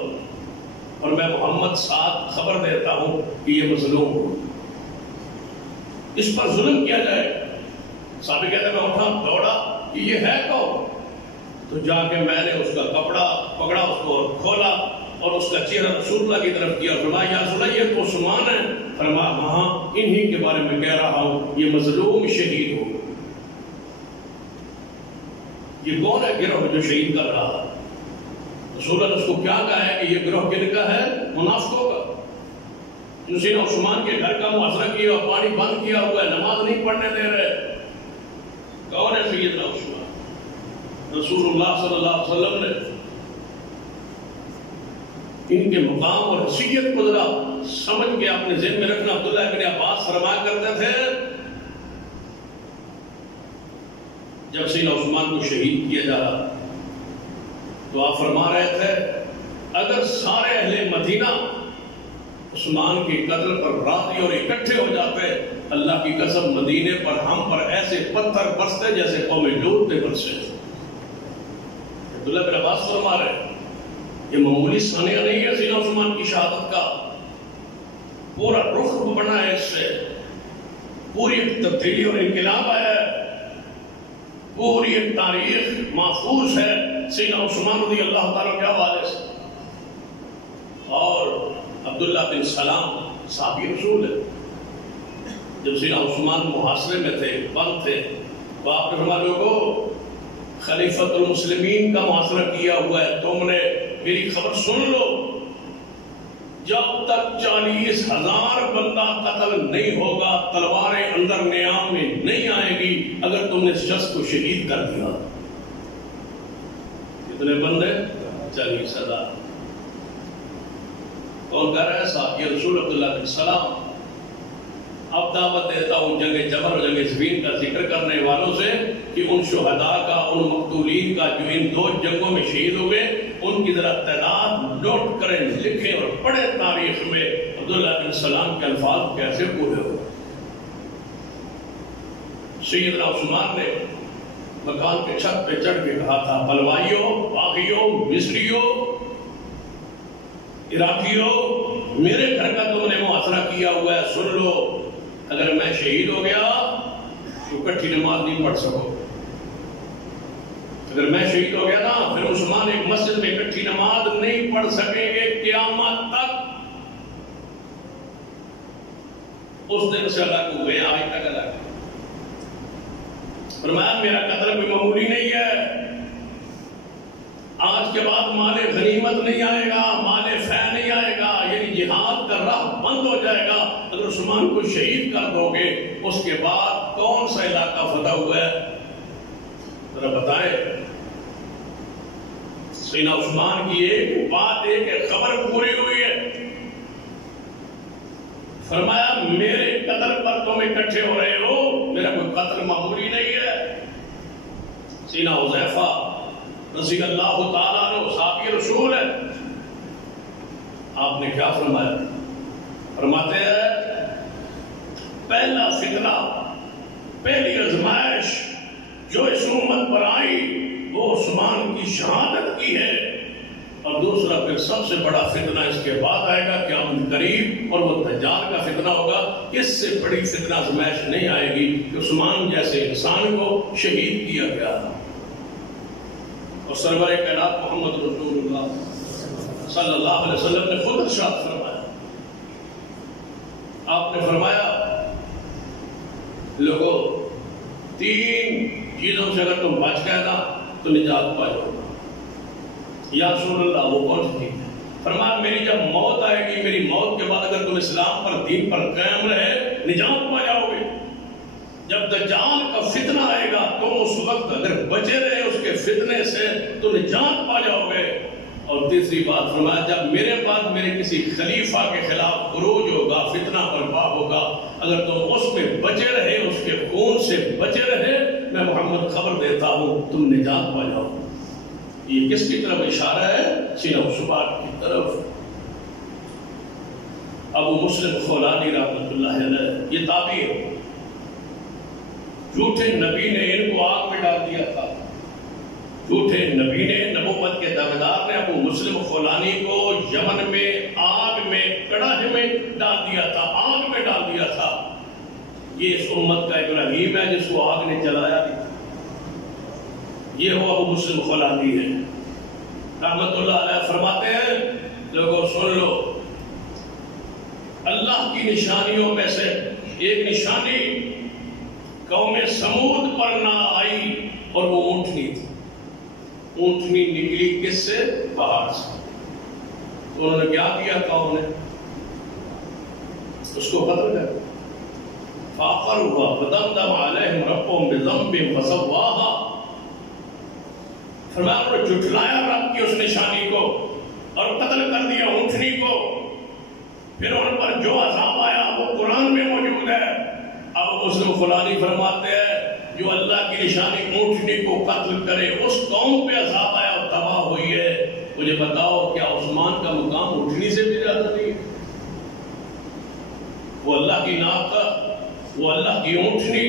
اور میں محمد ساتھ خبر دیتا ہوں کہ یہ مظلوم ہو, اس پر ظلم کیا جائے. صحابی کہتے ہیں میں اٹھا دوڑا کہ یہ ہے کون, تو جا کے میں نے اس کا کپڑا پکڑا, اس کو کھولا اور اس کا چہرہ رسول اللہ کی طرف کیا. فرمایا یا رسول اللہ یہ تو عثمان ہے. فرمایا ہاں انہی کے بارے میں کہہ رہا ہوں, یہ مظلوم شہید ہو. یہ کون ہے گروہ جو شہید کر رہا ہے؟ رسول اللہ نے اس کو کیا کہا ہے کہ یہ گروہ کن کا ہے؟ منافقوں کا. جو سینہ عثمان کے گھر کا محاصرہ کیا اور پانی بند کیا ہوا ہے, نماز نہیں پڑھنے دے رہے. کون ہے سیدنا عثمان؟ رسول اللہ صلی اللہ علیہ وسلم نے ان کے مقام اور حیثیت کو ذرا سمجھ کے اپنے ذہن میں رکھنا. عبداللہ ابن عباس فرمایا کرتے تھے جب سینہ عثمان کو شہید کیا جا رہا تو آپ فرما رہے تھے اگر سارے اہل مدینہ عثمان کے قتل پر راضی اور اکٹھے ہو جاتے, اللہ کی قسم مدینے پر ہم پر ایسے پتھر برستے جیسے قوم لوط پہ برسے. عبداللہ بن عباس فرما رہے یہ معمولی ثانیہ نہیں ہے سینہ عثمان کی شہادت کا, پورا رخ بنا ہے, اس سے پوری تبدیلی اور انقلاب آیا ہے, پوری ایک تاریخ محفوظ ہے سینہ عثمان رضی اللہ تعالیٰ کے حوالے سے. اور عبداللہ بن سلام صحابی رسول ہے, جب سینہ عثمان محاصرے میں تھے, بند تھے, تو آپ نے فرمایا لوگوں خلیفۃ المسلمین کا محاصرہ کیا ہوا ہے, تم نے میری خبر سن لو, جب تک 40,000 بندہ قتل نہیں ہوگا تلواریں اندر نیام میں نہیں آئے گی اگر تم نے اس شخص کو شہید کر دیا. کتنے بندے؟ 40,000. کون کہہ رہا ہے؟ صحابی رسول عبداللہ بن سلام. اب دعوت دیتا ہوں جنگ جمل اور جنگ صفین کا ذکر کرنے والوں سے کہ ان شہداء کا، ان مقتولین کا جو ان 2 جنگوں میں شہید ہوئے، ان کی ذرا تعداد نوٹ کریں، لکھیں اور پڑھیں تاریخ میں عبداللہ بن سلام کے الفاظ کیسے پورے ہوئے۔ سیدنا عثمان نے مکان کے چھت پہ چڑھ کے کہا تھا، پلوائیوں، باغیوں، مصریوں، عراقیوں، میرے گھر کا تم نے محاصرہ کیا ہوا ہے، سن لو، اگر میں شہید ہو گیا تو اکٹھی نماز نہیں پڑھ سکو۔ اگر میں شہید ہو گیا نا، پھر مسلمان ایک مسجد میں اکٹھی نماز نہیں پڑھ سکیں گے قیامت تک۔ اس دن سے الگ ہوئے، آج تک الگ۔ فرمایا میرا قتل کوئی معمولی نہیں ہے، آج کے بعد مال غنیمت نہیں آئے گا، مال فے نہیں آئے گا، یعنی جہاد کا راہ بند ہو جائے گا۔ اگر عثمان کو شہید کر دو گے، اس کے بعد کون سا علاقہ فتح ہوا ہے ذرا بتائیں۔ سیدنا عثمان کی ایک بات، ایک خبر پوری ہوئی ہے۔ فرمایا میرے قتل پر تم اکٹھے ہو رہے ہو، میرا کوئی قتل معمولی نہیں ہے۔ سیدنا حذیفہ رضی اللہ تعالیٰ عنہ صحابی رسول ہے، آپ نے کیا فرمایا؟ فرماتے ہیں پہلا فتنہ، پہلی آزمائش جو اس امت پر آئی وہ عثمان کی شہادت کی ہے، اور دوسرا پھر سب سے بڑا فتنہ اس کے بعد آئے گا قیامت قریب، اور وہ دجال کا فتنہ ہوگا۔ اس سے بڑی فتنہ آزمائش نہیں آئے گی کہ عثمان جیسے انسان کو شہید کیا گیا۔ اور سرور کائنات محمد رسول اللہ صلی اللہ علیہ وسلم نے خود ارشاد فرمایا، آپ نے فرمایا لوگوں 3 چیزوں سے اگر تم بچ گئے نا تو نجات پا جاؤ گا۔ یا رسول اللہ وہ کون سی چیز ہے؟ فرمایا میری جب موت آئے گی، میری موت کے بعد اگر تم اسلام پر، دین پر قائم رہے، نجات پا جاؤ گے۔ جب دجال کا فتنہ آئے گا تم اس وقت اگر بچے رہے اس کے فتنے سے تو نجات پا جاؤ گے۔ اور تیسری بات فرمایا جب میرے بعد میرے کسی خلیفہ کے خلاف خروج ہوگا، فتنہ برپا ہوگا، اگر تم اس میں بچے رہے، اس کے خون سے بچے رہے، میں محمد خبر دیتا ہوں تم نجات پا جاؤ۔ یہ کس کی طرف اشارہ ہے؟ سیدنا عثمان کی طرف۔ ابو مسلم خولانی رحمۃ اللہ علیہ یہ تابعی ہے، جھوٹے نبی نے ان کو آگ میں ڈال دیا تھا۔ جھوٹے نبی نے، نبوت کے دعویدار نے ابو مسلم خولانی کو یمن میں آگ میں، کڑاہے میں ڈال دیا تھا، آگ میں ڈال دیا تھا۔ یہ اس امت کا ابراہیم ہے جس کو آگ نے جلایا نہیں۔ یہ وہ ابو مسلم خولانی ہے رحمت اللہ علیہ۔ فرماتے ہیں لوگوں سن لو، اللہ کی نشانیوں میں سے ایک نشانی قوم سمود پر نہ آئی، اور وہ اونٹنی تھی۔ اونٹنی نکلی کس سے؟ پہاڑ سے۔ تو انہوں نے کیا کیا؟ قوم نے اس کو قتل کر فَعَقَرُوهَا فَدَمْدَمَ عَلَيْهِمْ رَبُّهُمْ بِذَنبِهِمْ فَسَوَّاهَا۔ فرمایا انہوں نے جھٹلایا رب کی اس نشانی کو اور قتل کر دیا اونٹنی کو۔ پھر ان پر جو عذاب آیا وہ قرآن میں موجود ہے۔ اب مسلم فلانی فرماتے ہیں جو اللہ کی نشانی اونٹنی کو قتل کرے اس قوم پہ عذاب آیا اور تباہ ہوئی ہے۔ مجھے بتاؤ کیا عثمان کا مقام اونٹنی سے بھی زیادہ نہیں ہے؟ وہ اللہ کی ناقہ، وہ اللہ کی اونٹنی،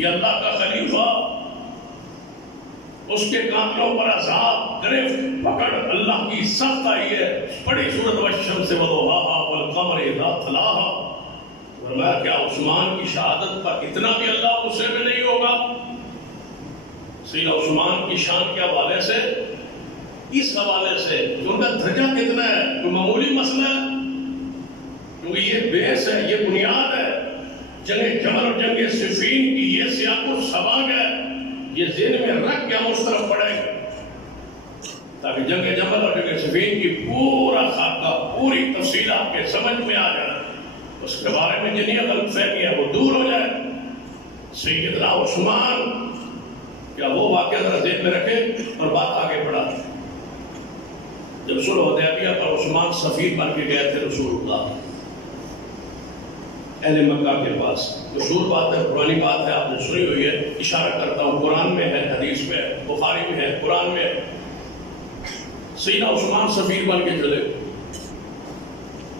یہ اللہ کا خلیفہ، اس کے قاتلوں پر عذاب، گرفت، پکڑ اللہ کی سخت آئی ہے۔ بڑی صورت والشمس وضحاها والقمر اذا تلاها۔ فرمایا کیا عثمان کی شہادت پر اتنا بھی اللہ غصے میں نہیں ہوگا؟ سیدنا عثمان کی شان کے حوالے سے، اس حوالے سے ان کا درجہ کتنا ہے، کوئی معمولی مسئلہ ہے؟ کیونکہ یہ بیس ہے، یہ بنیاد ہے۔ جنگ جمل اور جنگ صفین کی یہ سیاق و سباق ہے، یہ ذہن میں رکھ کے ہم اس طرف پڑھیں تاکہ جنگ جمل اور جنگ صفین کی پورا خاکہ، پوری تفصیل آپ کے سمجھ میں آ جائے، اس کے بارے میں جنہیں غلط فہمی ہے وہ دور ہو جائے۔ سیدنا عثمان، کیا وہ واقعہ ذرا ذہن میں رکھیں اور بات آگے بڑھا دیں۔ جب صلح حدیبیہ پر عثمان سفیر بن کے گئے تھے رسول اللہ، اہل مکہ کے پاس. مشہور بات ہے، پرانی بات ہے، آپ نے سنی ہوئی ہے. اشارہ کرتا ہوں، قرآن میں ہے، حدیث میں ہے، بخاری میں ہے، قرآن میں ہے. سیدنا عثمان سفیر بن کے چلے،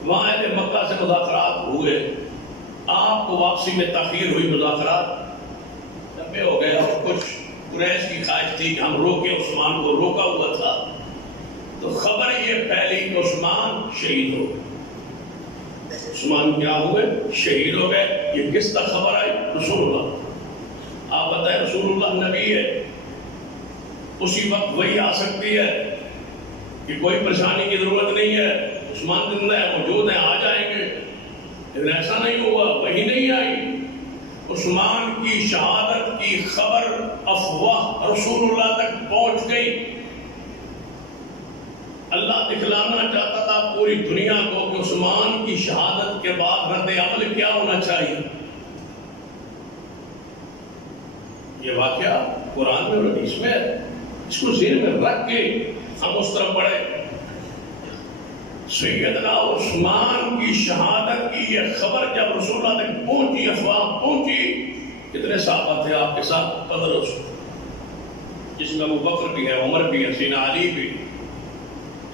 وہاں اہل مکہ سے مذاکرات ہوئے. آپ کو واپسی میں تاخیر ہوئی، مذاکرات لمبے ہو گئے. اور کچھ قریش کی خواہش تھی کہ ہم روکے عثمان کو، روکا ہوا تھا. تو خبر یہ پھیلی کہ عثمان شہید ہو گئے. عثمان کیا ہوئے؟ شہید ہو گئے. یہ کس تک خبر آئی؟ رسول اللہ. آپ بتائیں، رسول اللہ نبی ہے، اسی وقت وہی آ سکتی ہے کہ کوئی پریشانی کی ضرورت نہیں ہے. عثمان زندہ ہے، موجود ہے، آ جائیں گے. لیکن ایسا نہیں ہوا، وہی نہیں آئی. عثمان کی شہادت کی خبر افواہ رسول اللہ تک پہنچ گئی. اللہ دکھلانا چاہتا تھا پوری دنیا کو کہ عثمان کی شہادت کے بعد رد عمل کیا ہونا چاہیے. یہ واقعہ قرآن میں اور حدیث میں ہے. اس کو ذہن میں رکھ کے ہم اس طرف بڑھے. سیدنا عثمان کی شہادت کی یہ خبر جب رسول اللہ تک پہنچی، افواہ پہنچی. کتنے صحابہ تھے آپ کے ساتھ؟ 1500، جس میں ابو بکر بھی ہے، عمر بھی ہے، سیدنا علی بھی.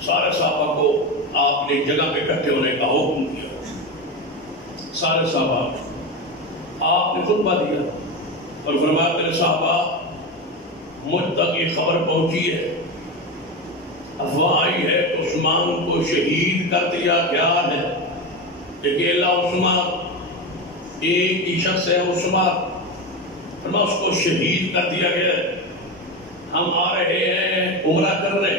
سارے صحابہ کو آپ نے جگہ پہ اکٹھے ہونے کا حکم دیا. سارے صحابہ آپ نے خطبہ دیا اور فرمایا میرے صحابہ، مجھ تک یہ خبر پہنچی ہے، افواہ آئی ہے کہ عثمان کو شہید کر دیا گیا ہے. اکیلا عثمان، ایک ہی شخص ہے عثمان، فرمایا اس کو شہید کر دیا گیا ہے. ہم آ رہے ہیں عمرہ کرنے،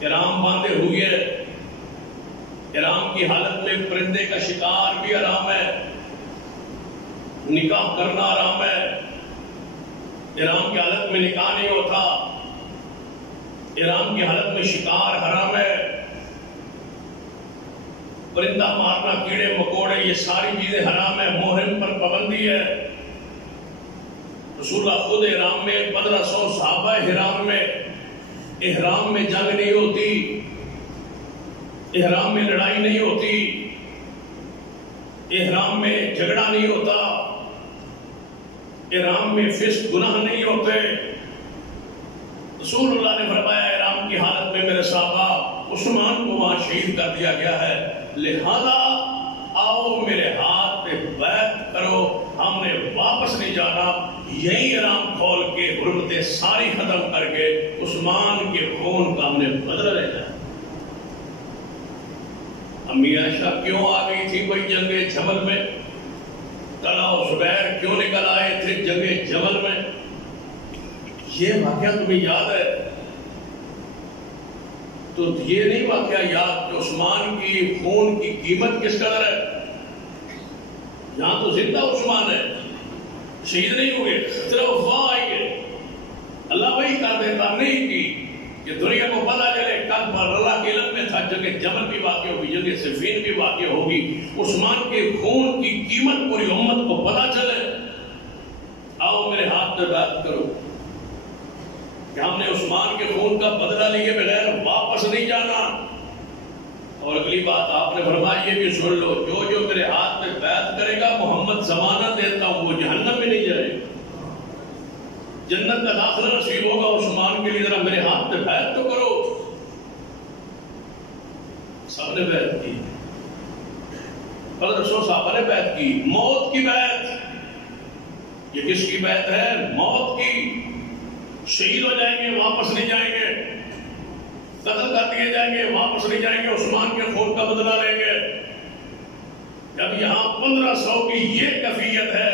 احرام باندھے ہوئے. احرام کی حالت میں پرندے کا شکار بھی حرام ہے، نکاح کرنا حرام ہے. احرام کی حالت میں نکاح نہیں ہوتا، احرام کی حالت میں شکار حرام ہے. پرندہ مارنا، کیڑے مکوڑے، یہ ساری چیزیں حرام ہے. محرم پر پابندی ہے. رسول اللہ خود احرام میں، 1500 صحابہ احرام میں. احرام میں جنگ نہیں ہوتی، احرام میں لڑائی نہیں ہوتی، احرام میں جھگڑا نہیں ہوتا، احرام میں فسق گناہ نہیں ہوتے. رسول اللہ نے فرمایا احرام کی حالت میں میرے صحابہ عثمان کو وہاں شہید کر دیا گیا ہے، لہذا آؤ میرے ہاتھ پہ بیعت کرو، ہم نے واپس نہیں جانا. یہی احرام کھول کے حرمتیں ساری ختم کر کے عثمان کے خون کا ہم نے بدلہ لینا ہے. امی عائشہ کیوں آ گئی تھی بھائی جنگ جمل میں؟ طلحہ و زبیر کیوں نکل آئے تھے جنگ جمل میں؟ یہ واقعہ تمہیں یاد ہے؟ تو یہ نہیں واقعہ یاد کہ عثمان کی خون کی قیمت کس قدر ہے. یہاں تو زندہ عثمان ہے، شہید نہیں ہوئے. صرف افواہ آئی ہے، اللہ وہی کر دیتا نہیں کی کہ دنیا کو پتا چلے. کل پر اللہ کے علم میں تھا جنگ جمل بھی واقع ہوگی، جنگ صفین بھی واقع ہوگی. عثمان کے خون کی قیمت پوری امت کو پتا چلے. آؤ میرے ہاتھ پہ بیعت کرو کہ ہم نے عثمان کے خون کا بدلہ لیے بغیر واپس نہیں جانا. اور اگلی بات آپ نے فرمایا یہ بھی سن لو، جو جو میرے ہاتھ پہ بیعت کرے گا محمد ضمانت دیتا ہوں وہ جہنم میں نہیں جائے گا، جنت کا داخلہ نصیب ہوگا. عثمان کے لیے ذرا میرے ہاتھ پہ بیعت تو کرو. سب نے بیعت کی، 1500 صحابہ نے بیعت کی. موت کی بیعت. یہ کس کی بیعت ہے؟ موت کی. شہید ہو جائیں گے، واپس نہیں جائیں گے، قتل کر دیے جائیں گے، واپس نہیں جائیں گے، عثمان کے خون کا بدلہ لیں گے. جب یہاں 1500 کی یہ کیفیت ہے،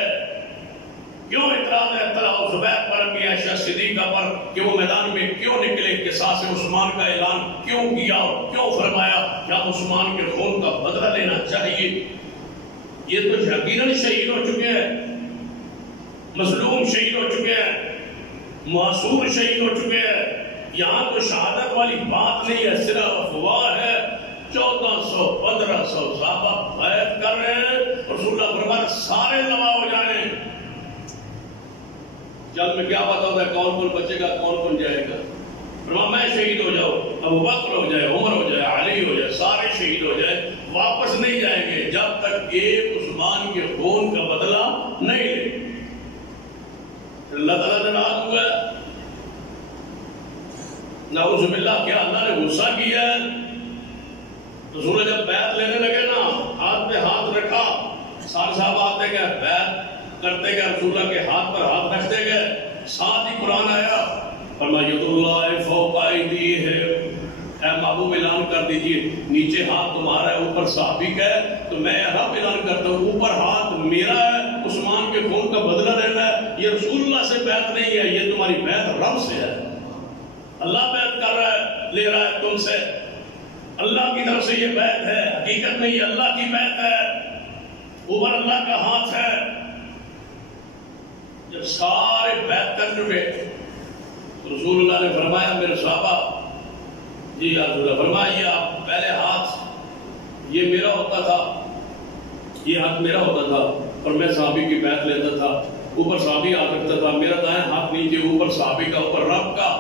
کیوں اعتراض ہے طلحہ و زبیر پر، امی عائشہ صدیقہ پر کہ وہ میدان میں کیوں نکلے، قصاص عثمان کا اعلان کیوں کیا اور کیوں فرمایا کہ ہم عثمان کے خون کا بدلہ لینا چاہیے؟ یہ تو یقیناً شہید ہو چکے ہیں، مظلوم شہید ہو چکے ہیں، معصور شہید ہو چکے ہیں. یہاں تو شہادت والی بات نہیں ہے، صرف افواہ ہے. 1400 1500 صحابہ بیعت کر رہے ہیں. رسول اللہ فرمایا سارے تباہ ہو جائیں. جل میں کیا پتا ہوتا ہے کون کون بچے گا، کون کون جائے گا. فرمایا میں شہید ہو جاؤ، ابو بکر ہو جائے، عمر ہو جائے، علی ہو جائے، سارے شہید ہو جائے، واپس نہیں جائیں گے جب تک ایک عثمان کے خون کا بدلہ نہیں لے. اللہ تعالیٰ نے ناراض ہوا ہے. نعوذ باللہ. کیا اللہ نے غصہ کیا ہے؟ رسول جب بیعت لینے لگے نا، ہاتھ پہ ہاتھ رکھا، سارے صاحب آتے گئے، بیعت کرتے گئے، رسول اللہ کے ہاتھ پر ہاتھ رکھتے گئے. ساتھ ہی قرآن آیا، فرمایا ید اللہ فوق ایدیہم، اے محبوب اعلان کر دیجئے نیچے ہاتھ تمہارا ہے، اوپر صحابی کا ہے، تو میں رب اعلان کرتا ہوں اوپر ہاتھ میرا ہے، عثمان کے خون کا بدلہ لینا ہے. یہ رسول اللہ سے بیعت نہیں ہے، یہ تمہاری بیعت رب سے ہے. اللہ بیعت کر رہا ہے، لے رہا ہے تم سے. اللہ کی طرف سے یہ بیعت ہے، حقیقت نہیں، اللہ کی بیعت ہے، اوپر اللہ کا ہاتھ ہے. جب سارے بیعت کر چکے رسول اللہ نے فرمایا میرے صحابہ، جی یا رسول اللہ، فرمایا یہ آپ پہلے ہاتھ یہ میرا ہوتا تھا، یہ ہاتھ میرا ہوتا تھا اور میں صحابی کی بیعت لیتا تھا، اوپر صحابی ہاتھ رکھتا تھا، میرا دائیں ہاتھ نیچے، اوپر صحابی کا، اوپر رب کا.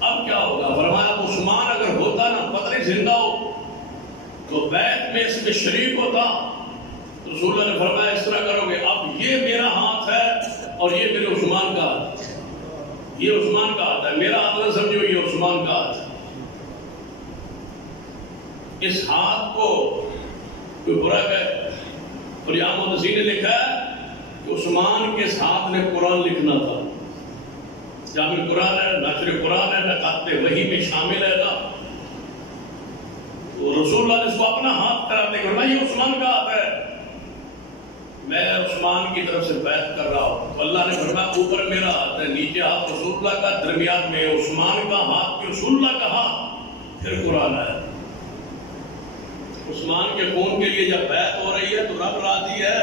اب کیا ہوگا؟ فرمایا عثمان اگر ہوتا نا، پتہ نہیں زندہ ہو، تو بیعت میں اس کے شریک ہوتا. رسول اللہ نے فرمایا اس طرح کرو گے، اب یہ میرا ہاتھ ہے اور یہ میرے عثمان کا ہاتھ، یہ عثمان کا ہاتھ ہے، میرا ہاتھ نہ سمجھو، یہ عثمان کا ہاتھ ہے. اس ہاتھ کو کوئی برا کہے، اور یہاں مدثر نے لکھا ہے کہ عثمان کے ہاتھ نے قرآن لکھنا تھا. جامع قرآن ہے، ناشر قرآن ہے، نقاط وحی میں شامل ہے نا. تو رسول اللہ نے اس کو اپنا ہاتھ قرار دے کر، یہ عثمان کا ہاتھ ہے، میں عثمان کی طرف سے بیعت کر رہا ہوں. تو اللہ نے فرمایا اوپر میرا ہاتھ ہے، نیچے ہاتھ رسول اللہ کا، درمیان میں عثمان کا ہاتھ، رسول اللہ کا ہاتھ. پھر قرآن ہے. عثمان کے خون کے لیے جب بیعت ہو رہی ہے تو رب راضی ہے.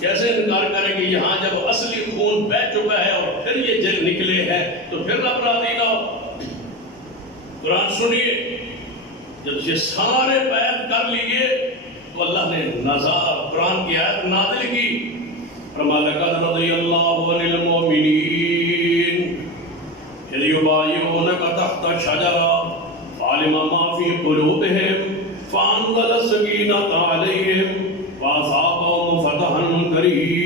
کیسے انکار کریں گے؟ یہاں جب اصلی خون بہ چکا ہے اور پھر یہ جنگ نکلے ہیں تو پھر رب راضی نہ ہو. قرآن سنیے، جب یہ سارے بیعت کر لیے تو اللہ نے نظار قرآن کی آیت نازل کی. فرمایا لقد رضی اللہ عن المؤمنین اذ یبایعونک تحت الشجرۃ فعلم ما فی قلوبہم فانزل السکینۃ علیہم وَأَصَابَهُمْ فَتْحًا قَرِيبًا.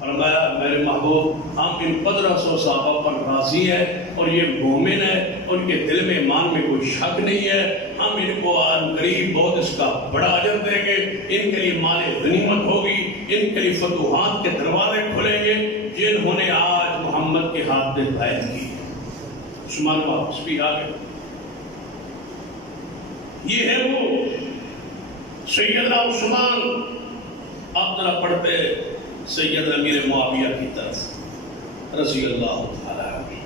فرمایا میرے محبوب، ہم ان 1500 صحابہ پر راضی ہیں اور یہ مومن ہے، ان کے دل میں ایمان میں کوئی شک نہیں ہے. ہم ان کو آن قریب بہت اس کا بڑا اجر دیں گے، ان کے لیے مال غنیمت ہوگی، ان کے لیے فتوحات کے دروازے کھلیں گے جنہوں نے آج محمد کے ہاتھ پہ بیعت کی. عثمان واپس بھی آ گئے. یہ ہے وہ سیدنا عثمان. آپ ذرا پڑھتے سید امیر معاویہ کی طرف رضی اللہ تعالیٰ عنہ،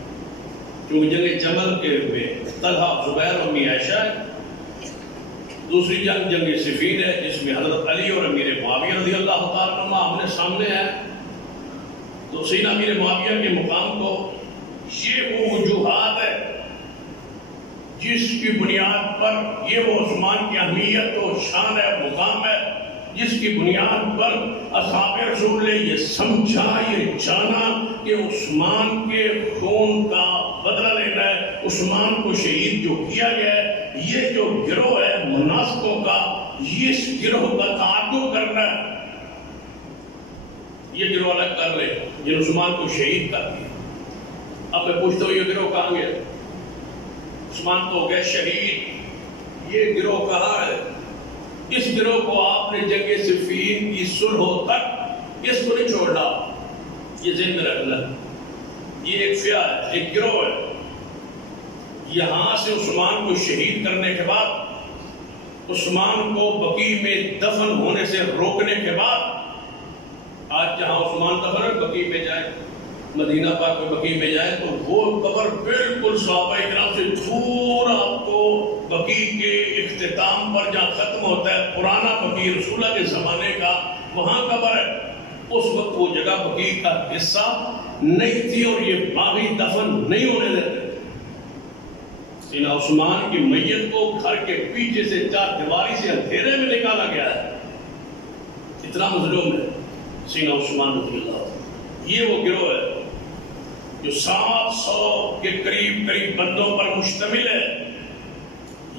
جو جنگ جمل کے میں طلحہ، زبیر اور امی عائشہ. دوسری جنگ جنگ صفین ہے جس میں حضرت علی اور امیر معاویہ رضی اللہ تعالیٰ عنہ ہمارے سامنے ہے. تو سیدنا امیر معاویہ کے مقام کو یہ وہ وجوہات ہے جس کی بنیاد پر یہ وہ عثمان کی اہمیت و شان ہے، مقام ہے، جس کی بنیاد پر اصحاب رسول نے یہ سمجھا، یہ جانا کہ عثمان کے خون کا بدلہ لینا ہے، عثمان کو شہید جو کیا گیا ہے، یہ جو گروہ ہے منافقوں کا، اس گروہ کا تعاقب کرنا ہے. یہ گروہ الگ کر لے جن عثمان کو شہید کر دیا. اب میں پوچھتا ہوں یہ گروہ کہاں گیا؟ عثمان تو ہو گئے شہید، یہ گروہ کہاں ہے؟ اس گروہ کو آپ نے جنگ صفین کی صلح تک اس کو نہیں چھوڑنا. یہ ذہن میں رکھنا، یہ ایک فئہ ہے، ایک گروہ ہے. یہاں سے عثمان کو شہید کرنے کے بعد، عثمان کو بقیع میں دفن ہونے سے روکنے کے بعد، آج جہاں عثمان دفن ہے بقیع میں جائے، مدینہ پاک میں بقیع میں جائے تو وہ قبر بالکل صحابہ کرام سے دور آپ کو بقیع کے اختتام پر جہاں ختم ہوتا ہے پرانا بقیع رسول اللہ کے زمانے کا، وہاں قبر ہے. اس وقت وہ جگہ بقیع کا حصہ نہیں تھی اور یہ باغی دفن نہیں ہونے دیتے. سیدنا عثمان کی میت کو گھر کے پیچھے سے چار دیواری سے اندھیرے میں نکالا گیا ہے. اتنا مظلوم ہے سیدنا عثمان رضی اللہ. یہ وہ گروہ ہے جو 700 کے قریب بندوں پر مشتمل ہے.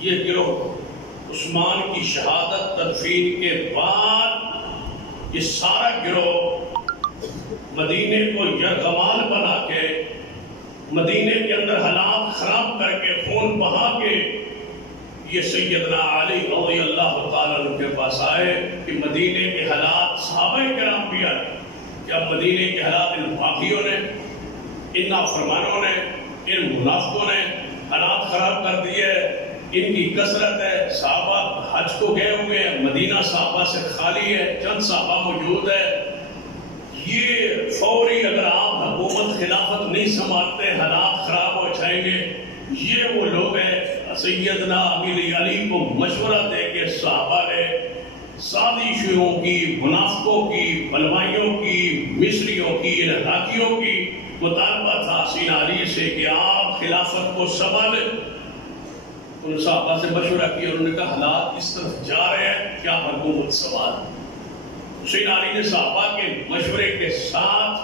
یہ گروہ عثمان کی شہادت تدفین کے بعد یہ سارا گروہ مدینے کو یرغمال بنا کے، مدینے کے اندر حالات خراب کر کے، خون بہا کے یہ سیدنا علی رضی اللہ تعالیٰ عنہ کے پاس آئے کہ مدینے کے حالات، صحابہ کرام بھی آئے کہ اب مدینے کے حالات ان باغیوں نے، ان نافرمانوں نے، ان منافقوں نے حالات خراب کر دیے، ان کی کثرت ہے، صحابہ حج کو گئے ہوئے ہیں، مدینہ صحابہ سے خالی ہے، چند صحابہ موجود ہے، یہ فوری اگر آپ حکومت خلافت نہیں سنبھالتے حالات خراب ہو جائیں گے۔ یہ وہ لوگ ہیں، سیدنا امیر علی کو مشورہ دے کے صحابہ نے سازشوں کی، منافقوں کی، بلوائیوں کی، مصریوں کی، عراقیوں کی مطالبہ تھا سیدنا علی سے کہ آپ خلافت کو سنبھالیں۔ ان صحابہ سے مشورہ کیا، انہوں نے کہا حالات اس طرف جا رہے ہیں کہ آپ حکومت سنبھالیں۔ سیدنا علی نے صحابہ کے مشورے کے ساتھ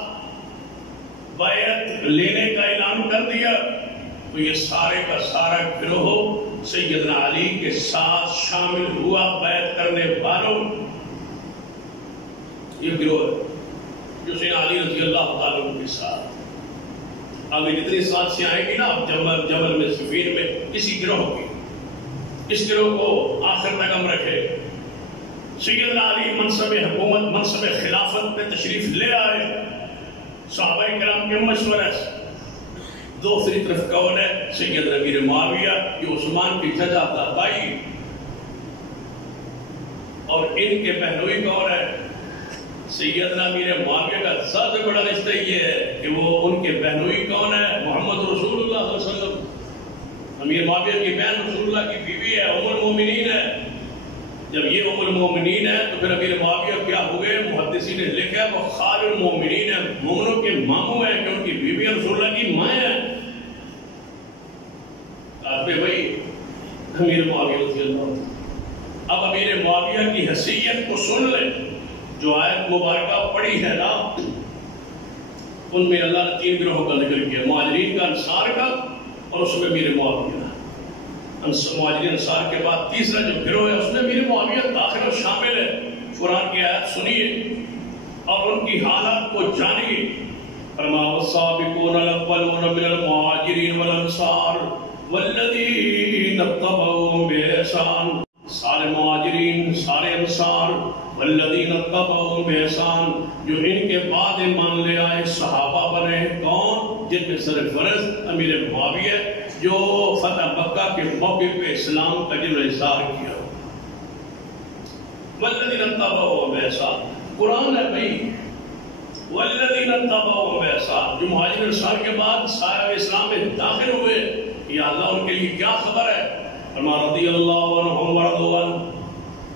بیعت لینے کا اعلان کر دیا، تو یہ سارے کا سارا گروہ سیدنا علی کے ساتھ شامل ہوا، بیعت کرنے والوں یہ گروہ جو سیدنا علی رضی اللہ تعالیٰ عنہ کے ساتھ آگے جتنی ساتھ سے آئیں گی نا جبل میں، صفین میں، اسی گروہ کی، اس گروہ کو آخر تک ہم رکھے۔ سیدنا علی منصب حکومت، منصب خلافت پہ تشریف لے آئے صحابہ کرام کے مشورے سے۔ دوسری طرف کون ہے؟ سیدنا امیر معاویہ، جو عثمان کی ججا تھا بھائی، اور ان کے بہنوئی کون ہے؟ سیدنا امیر معاویہ کا سب سے بڑا رشتہ یہ ہے کہ وہ ان کے بہنوئی کون ہے؟ محمد رسول اللہ صلی اللہ علیہ وسلم۔ امیر معاویہ کی بہن رسول اللہ کی بیوی ہے، ام المومنین ہے۔ جب یہ ام المومنین ہے تو پھر امیر معاویہ کیا ہوئے؟ محدثین نے لکھا ہے وہ خال المومنین ہے، مومنوں کے ماموں ہیں کہ ان کی بیوی رسول اللہ کی ماں ہے۔ بھائی امیر معاویہ رضی اللہ عنہ، اب امیر معاویہ کی حیثیت کو سن لیں۔ جو آیت مبارکہ پڑھی ہے نا، ان میں اللہ نے تین گروہوں کا ذکر کیا، مہاجرین کا، انصار کا، اور اس میں امیر معاویہ۔ مہاجرین انصار کے بعد تیسرا جو گروہ ہے اس میں امیر معاویہ داخل و شامل ہے۔ قرآن کی آیت سنیے اور ان کی حالات کو جانیے۔ فرمایا والسابقون الاولون من المہاجرین والانصار والذین اتبعوہم بإحسان، سارے مہاجرین، سارے انصار، والذین اتبعوہم بإحسان، جو ان کے بعد مان لے آئے، صحابہ بنے۔ کون؟ جن میں سرفرست امیر معاویہ جو فتح مکہ کے موقع پہ اسلام کا جلوہ اظہار کیا۔ والذین اتبعوہم بإحسان، قرآن ہے بھائی، والذین اتبعوہم بإحسان، جو مہاجر انصار کے بعد سارے اسلام میں داخل ہوئے، یا اللہ ان کے لیے کیا خبر ہے؟ فرمایا رضی اللہ عنہم ورضوا عنہ،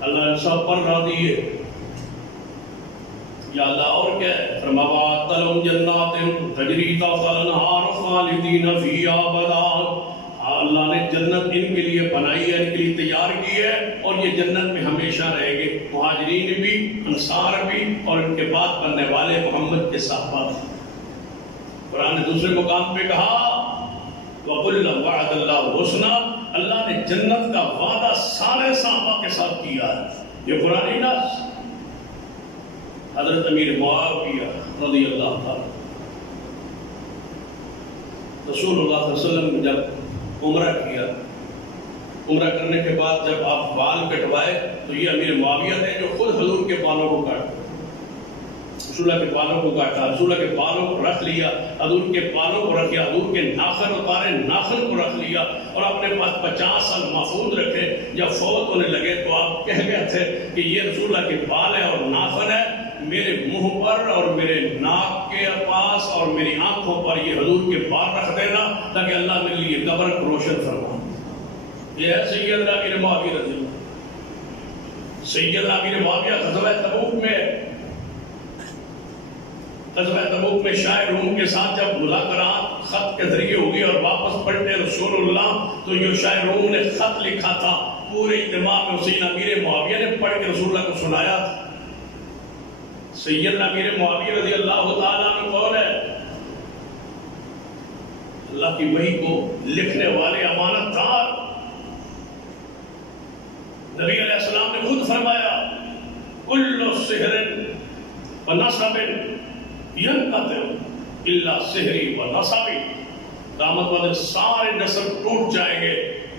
اللہ ان سب پر راضی ہے۔ یا اللہ اور کیا ہے؟ فرمایا وَأَعَدَّ لَهُمْ جَنَّاتٍ تَجْرِي تَحْتَهَا الْأَنْهَارُ خَالِدِينَ فِيهَا أَبَدًا، اللہ نے جنت ان کے لیے بنائی ہے، ان کے لیے تیار کی ہے، اور یہ جنت میں ہمیشہ رہیں گے، مہاجرین بھی، انصار بھی، اور ان کے بعد بننے والے محمد کے صحابہ بھی۔ قرآن نے دوسرے مقام پہ کہا وَقُلًّا وَعَدَ اللَّهُ الْحُسْنَىٰ، اللہ نے جنت کا وعدہ سارے صحابہ کے ساتھ کیا ہے۔ یہ قرآن نص۔ حضرت امیر معاویہ رضی اللہ تعالیٰ، رسول اللہ صلی اللہ علیہ وسلم نے جب عمرہ کیا، عمرہ کرنے کے بعد جب آپ بال کٹوائے تو یہ امیر معاویہ تھے جو خود حضور کے بالوں کو کاٹا، رسول اللہ کے بالوں کو کاٹا، رسول اللہ کے بالوں کو رکھ لیا، حضور کے بالوں کو رکھ لیا، حضور کے ناخن اتارے، ناخن کو رکھ لیا، اور اپنے پاس 50 سال محفوظ رکھے۔ جب فوت ہونے لگے تو آپ کہہ گئے تھے کہ یہ رسول اللہ کے بال ہے اور ناخن ہے، میرے منہ پر اور میرے ناک کے پاس اور میری آنکھوں پر یہ حضور کے بال رکھ دینا تاکہ اللہ میرے لیے قبر کو روشن فرما۔ یہ ہے سیدنا امیر معاویہ رضی اللہ۔ سیدنا امیر معاویہ غزوہ تبوک میں شاہ روم کے ساتھ جب مذاکرات خط کے ذریعے ہوگی اور واپس پلٹے رسول اللہ، تو جو شاہ روم نے خط لکھا تھا پورے اجتماع میں سیدنا امیر معاویہ نے پڑھ کے رسول اللہ کو سنایا تھا۔ سیدنا امیر معاویہ رضی اللہ تعالیٰ عنہ کون ہے؟ اللہ کی وحی کو لکھنے والے، امانت دار، نبی علیہ السلام نے خود فرمایا کل سحر و نصب ینقطع الا سحری و نصبی، قیامت والے سارے نسب ٹوٹ جائیں گے،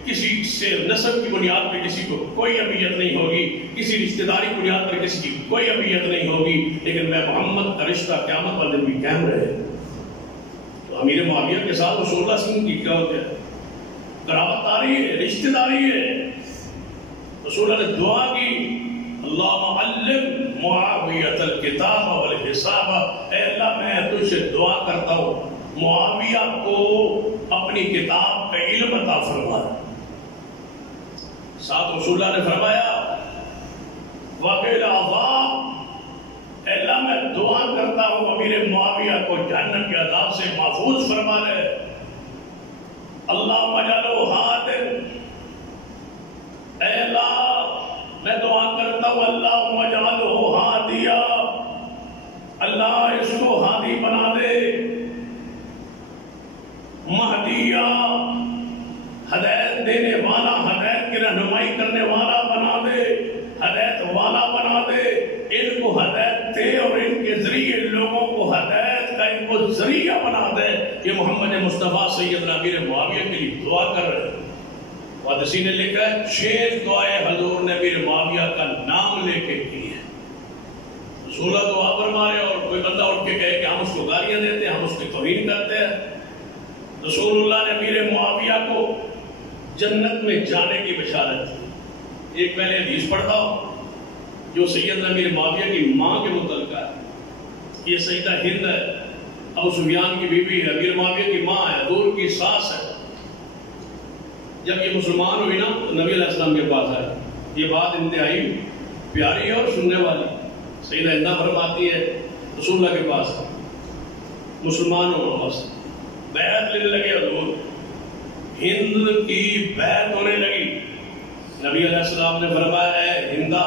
کسی سے نسب کی بنیاد پہ کسی کو کوئی اہمیت نہیں ہوگی، کسی رشتہ داری کی بنیاد پر کسی کی کوئی اہمیت نہیں ہوگی، لیکن میں محمد کا رشتہ قیامت والے دن بھی قائم رہے۔ تو امیر معاویہ کے ساتھ رسول اللہ صلی اللہ علیہ وسلم کی کیا ہوتا ہے؟ قرابت داری ہے، رشتہ داری ہے۔ رسول اللہ نے دعا کی اللہم علم معاویۃ الکتاب والحساب، اے اللہ میں تجھ سے دعا کرتا ہوں معاویہ کو اپنی کتاب کا علم عطا فرما۔ ساتھ رسول اللہ نے فرمایا وقیل عذاب، اے اللہ میں دعا کرتا ہوں امیر معاویہ کو جہنم کے عذاب سے محفوظ فرما لے۔ اللہم اجعلہ ہادٍ، اے اللہ میں دعا کرتا ہوں اللہم اجعلہ ہادیا، اللہ اس کو ہادی بنا دے، مہدیہ ہدایت دینے والا، ہدایت کی رہنمائی کرنے والا بنا دے، ہدایت والا بنا دے، ان کو ہدایت دے اور ان کے ذریعے لوگوں کو ہدایت کا ان کو ذریعہ بنا دے۔ یہ محمد مصطفیٰ سیدنا امیر معاویہ کے لیے دعا کر رہے ہیں۔ وادسی نے لکھا ہے 6 دعائیں حضور نے امیر معاویہ کا نام لے کے کی ہے۔ رسول اللہ دعا فرما رہے اور کوئی بندہ اٹھ کے کہے کہ ہم اس کو گالیاں دیتے ہیں، ہم اس کی توہین کرتے ہیں۔ رسول اللہ نے امیر معاویہ کو جنت میں جانے کی بشارت دی۔ ایک میں نے حدیث پڑھتا ہوں جو سیدنا امیر معاویہ کی ماں کے متعلق ہے۔ یہ سیدہ ہند ہے، ابو سفیان کی بیوی ہے، امیر معاویہ کی ماں ہے، حضور کی ساس ہے۔ جب یہ مسلمان ہوئی نا تو نبی علیہ السلام کے پاس آئے۔ یہ بات انتہائی پیاری ہے اور سننے والی۔ سیدہ ہندہ فرماتی ہے رسول اللہ کے پاس مسلمان ہو، بس بیعت لینے لگے حضور، ہند کی بیعت ہونے لگی۔ نبی علیہ السلام نے فرمایا اے ہندہ،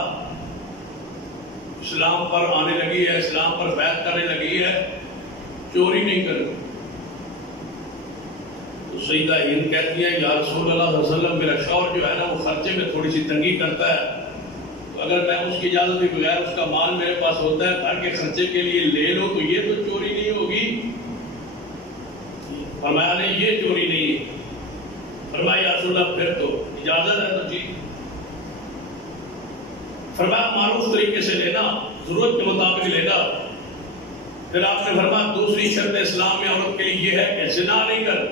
اسلام پر آنے لگی ہے، اسلام پر بیعت کرنے لگی ہے، چوری نہیں کرے۔ تو سیدہ ہند کہتی ہے یا رسول اللہ صلی اللہ علیہ وسلم، میرا شوہر جو ہے نا وہ خرچے میں تھوڑی سی تنگی کرتا ہے، تو اگر میں اس کی اجازت کے بغیر اس کا مال میرے پاس ہوتا ہے گھر کے خرچے کے لیے لے لو تو یہ تو چوری نہیں ہوگی؟ فرمایا نہیں یہ چوری نہیں ہے۔ فرمایا یا رسول اللہ پھر تو اجازت ہے تو ٹھیک۔ فرمایا معروف طریقے سے لینا، ضرورت کے مطابق لینا۔ پھر آپ نے فرمایا دوسری شرط اسلام میں عورت کے لیے یہ ہے کہ زنا نہیں کر۔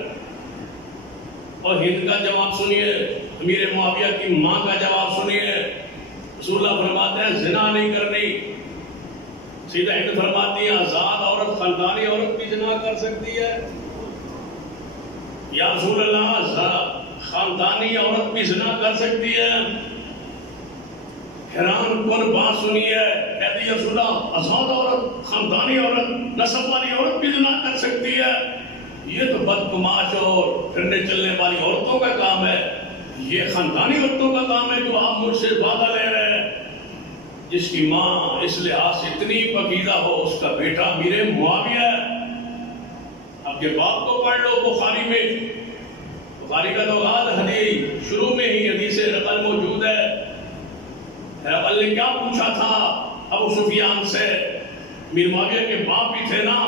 اور ہند کا جواب سنیے، امیر معاویہ کی ماں کا جواب سنیے۔ رسول اللہ فرماتے ہیں زنا نہیں کرنی۔ سیدھا ہند فرماتی ہے آزاد عورت، خاندانی عورت بھی زنا کر سکتی ہے۔ یا رسول اللہ خاندانی عورت بھی زنا کر سکتی ہے؟ حیران کن بات سنی ہے، کہتی ہے رسول اللہ آزاد عورت، خاندانی عورت، نسب والی عورت بھی زنا کر سکتی ہے؟ یہ تو بدگماش اور پھرنے چلنے والی عورتوں کا کام ہے، یہ خاندانی عورتوں کا کام ہے جو آپ مجھ سے وعدہ لے رہے ہیں۔ جس کی ماں اس لحاظ سے اتنی پاکیزہ ہو، اس کا بیٹا امیر معاویہ ہے۔ اب کے باپ کو پڑھ لو بخاری میں، بخاری کا تو حدیث شروع میں ہی حدیث نقل موجود ہے۔ ہرقل نے کیا پوچھا تھا ابو سفیان سے، امیر معاویہ کے باپ بھی تھے نا،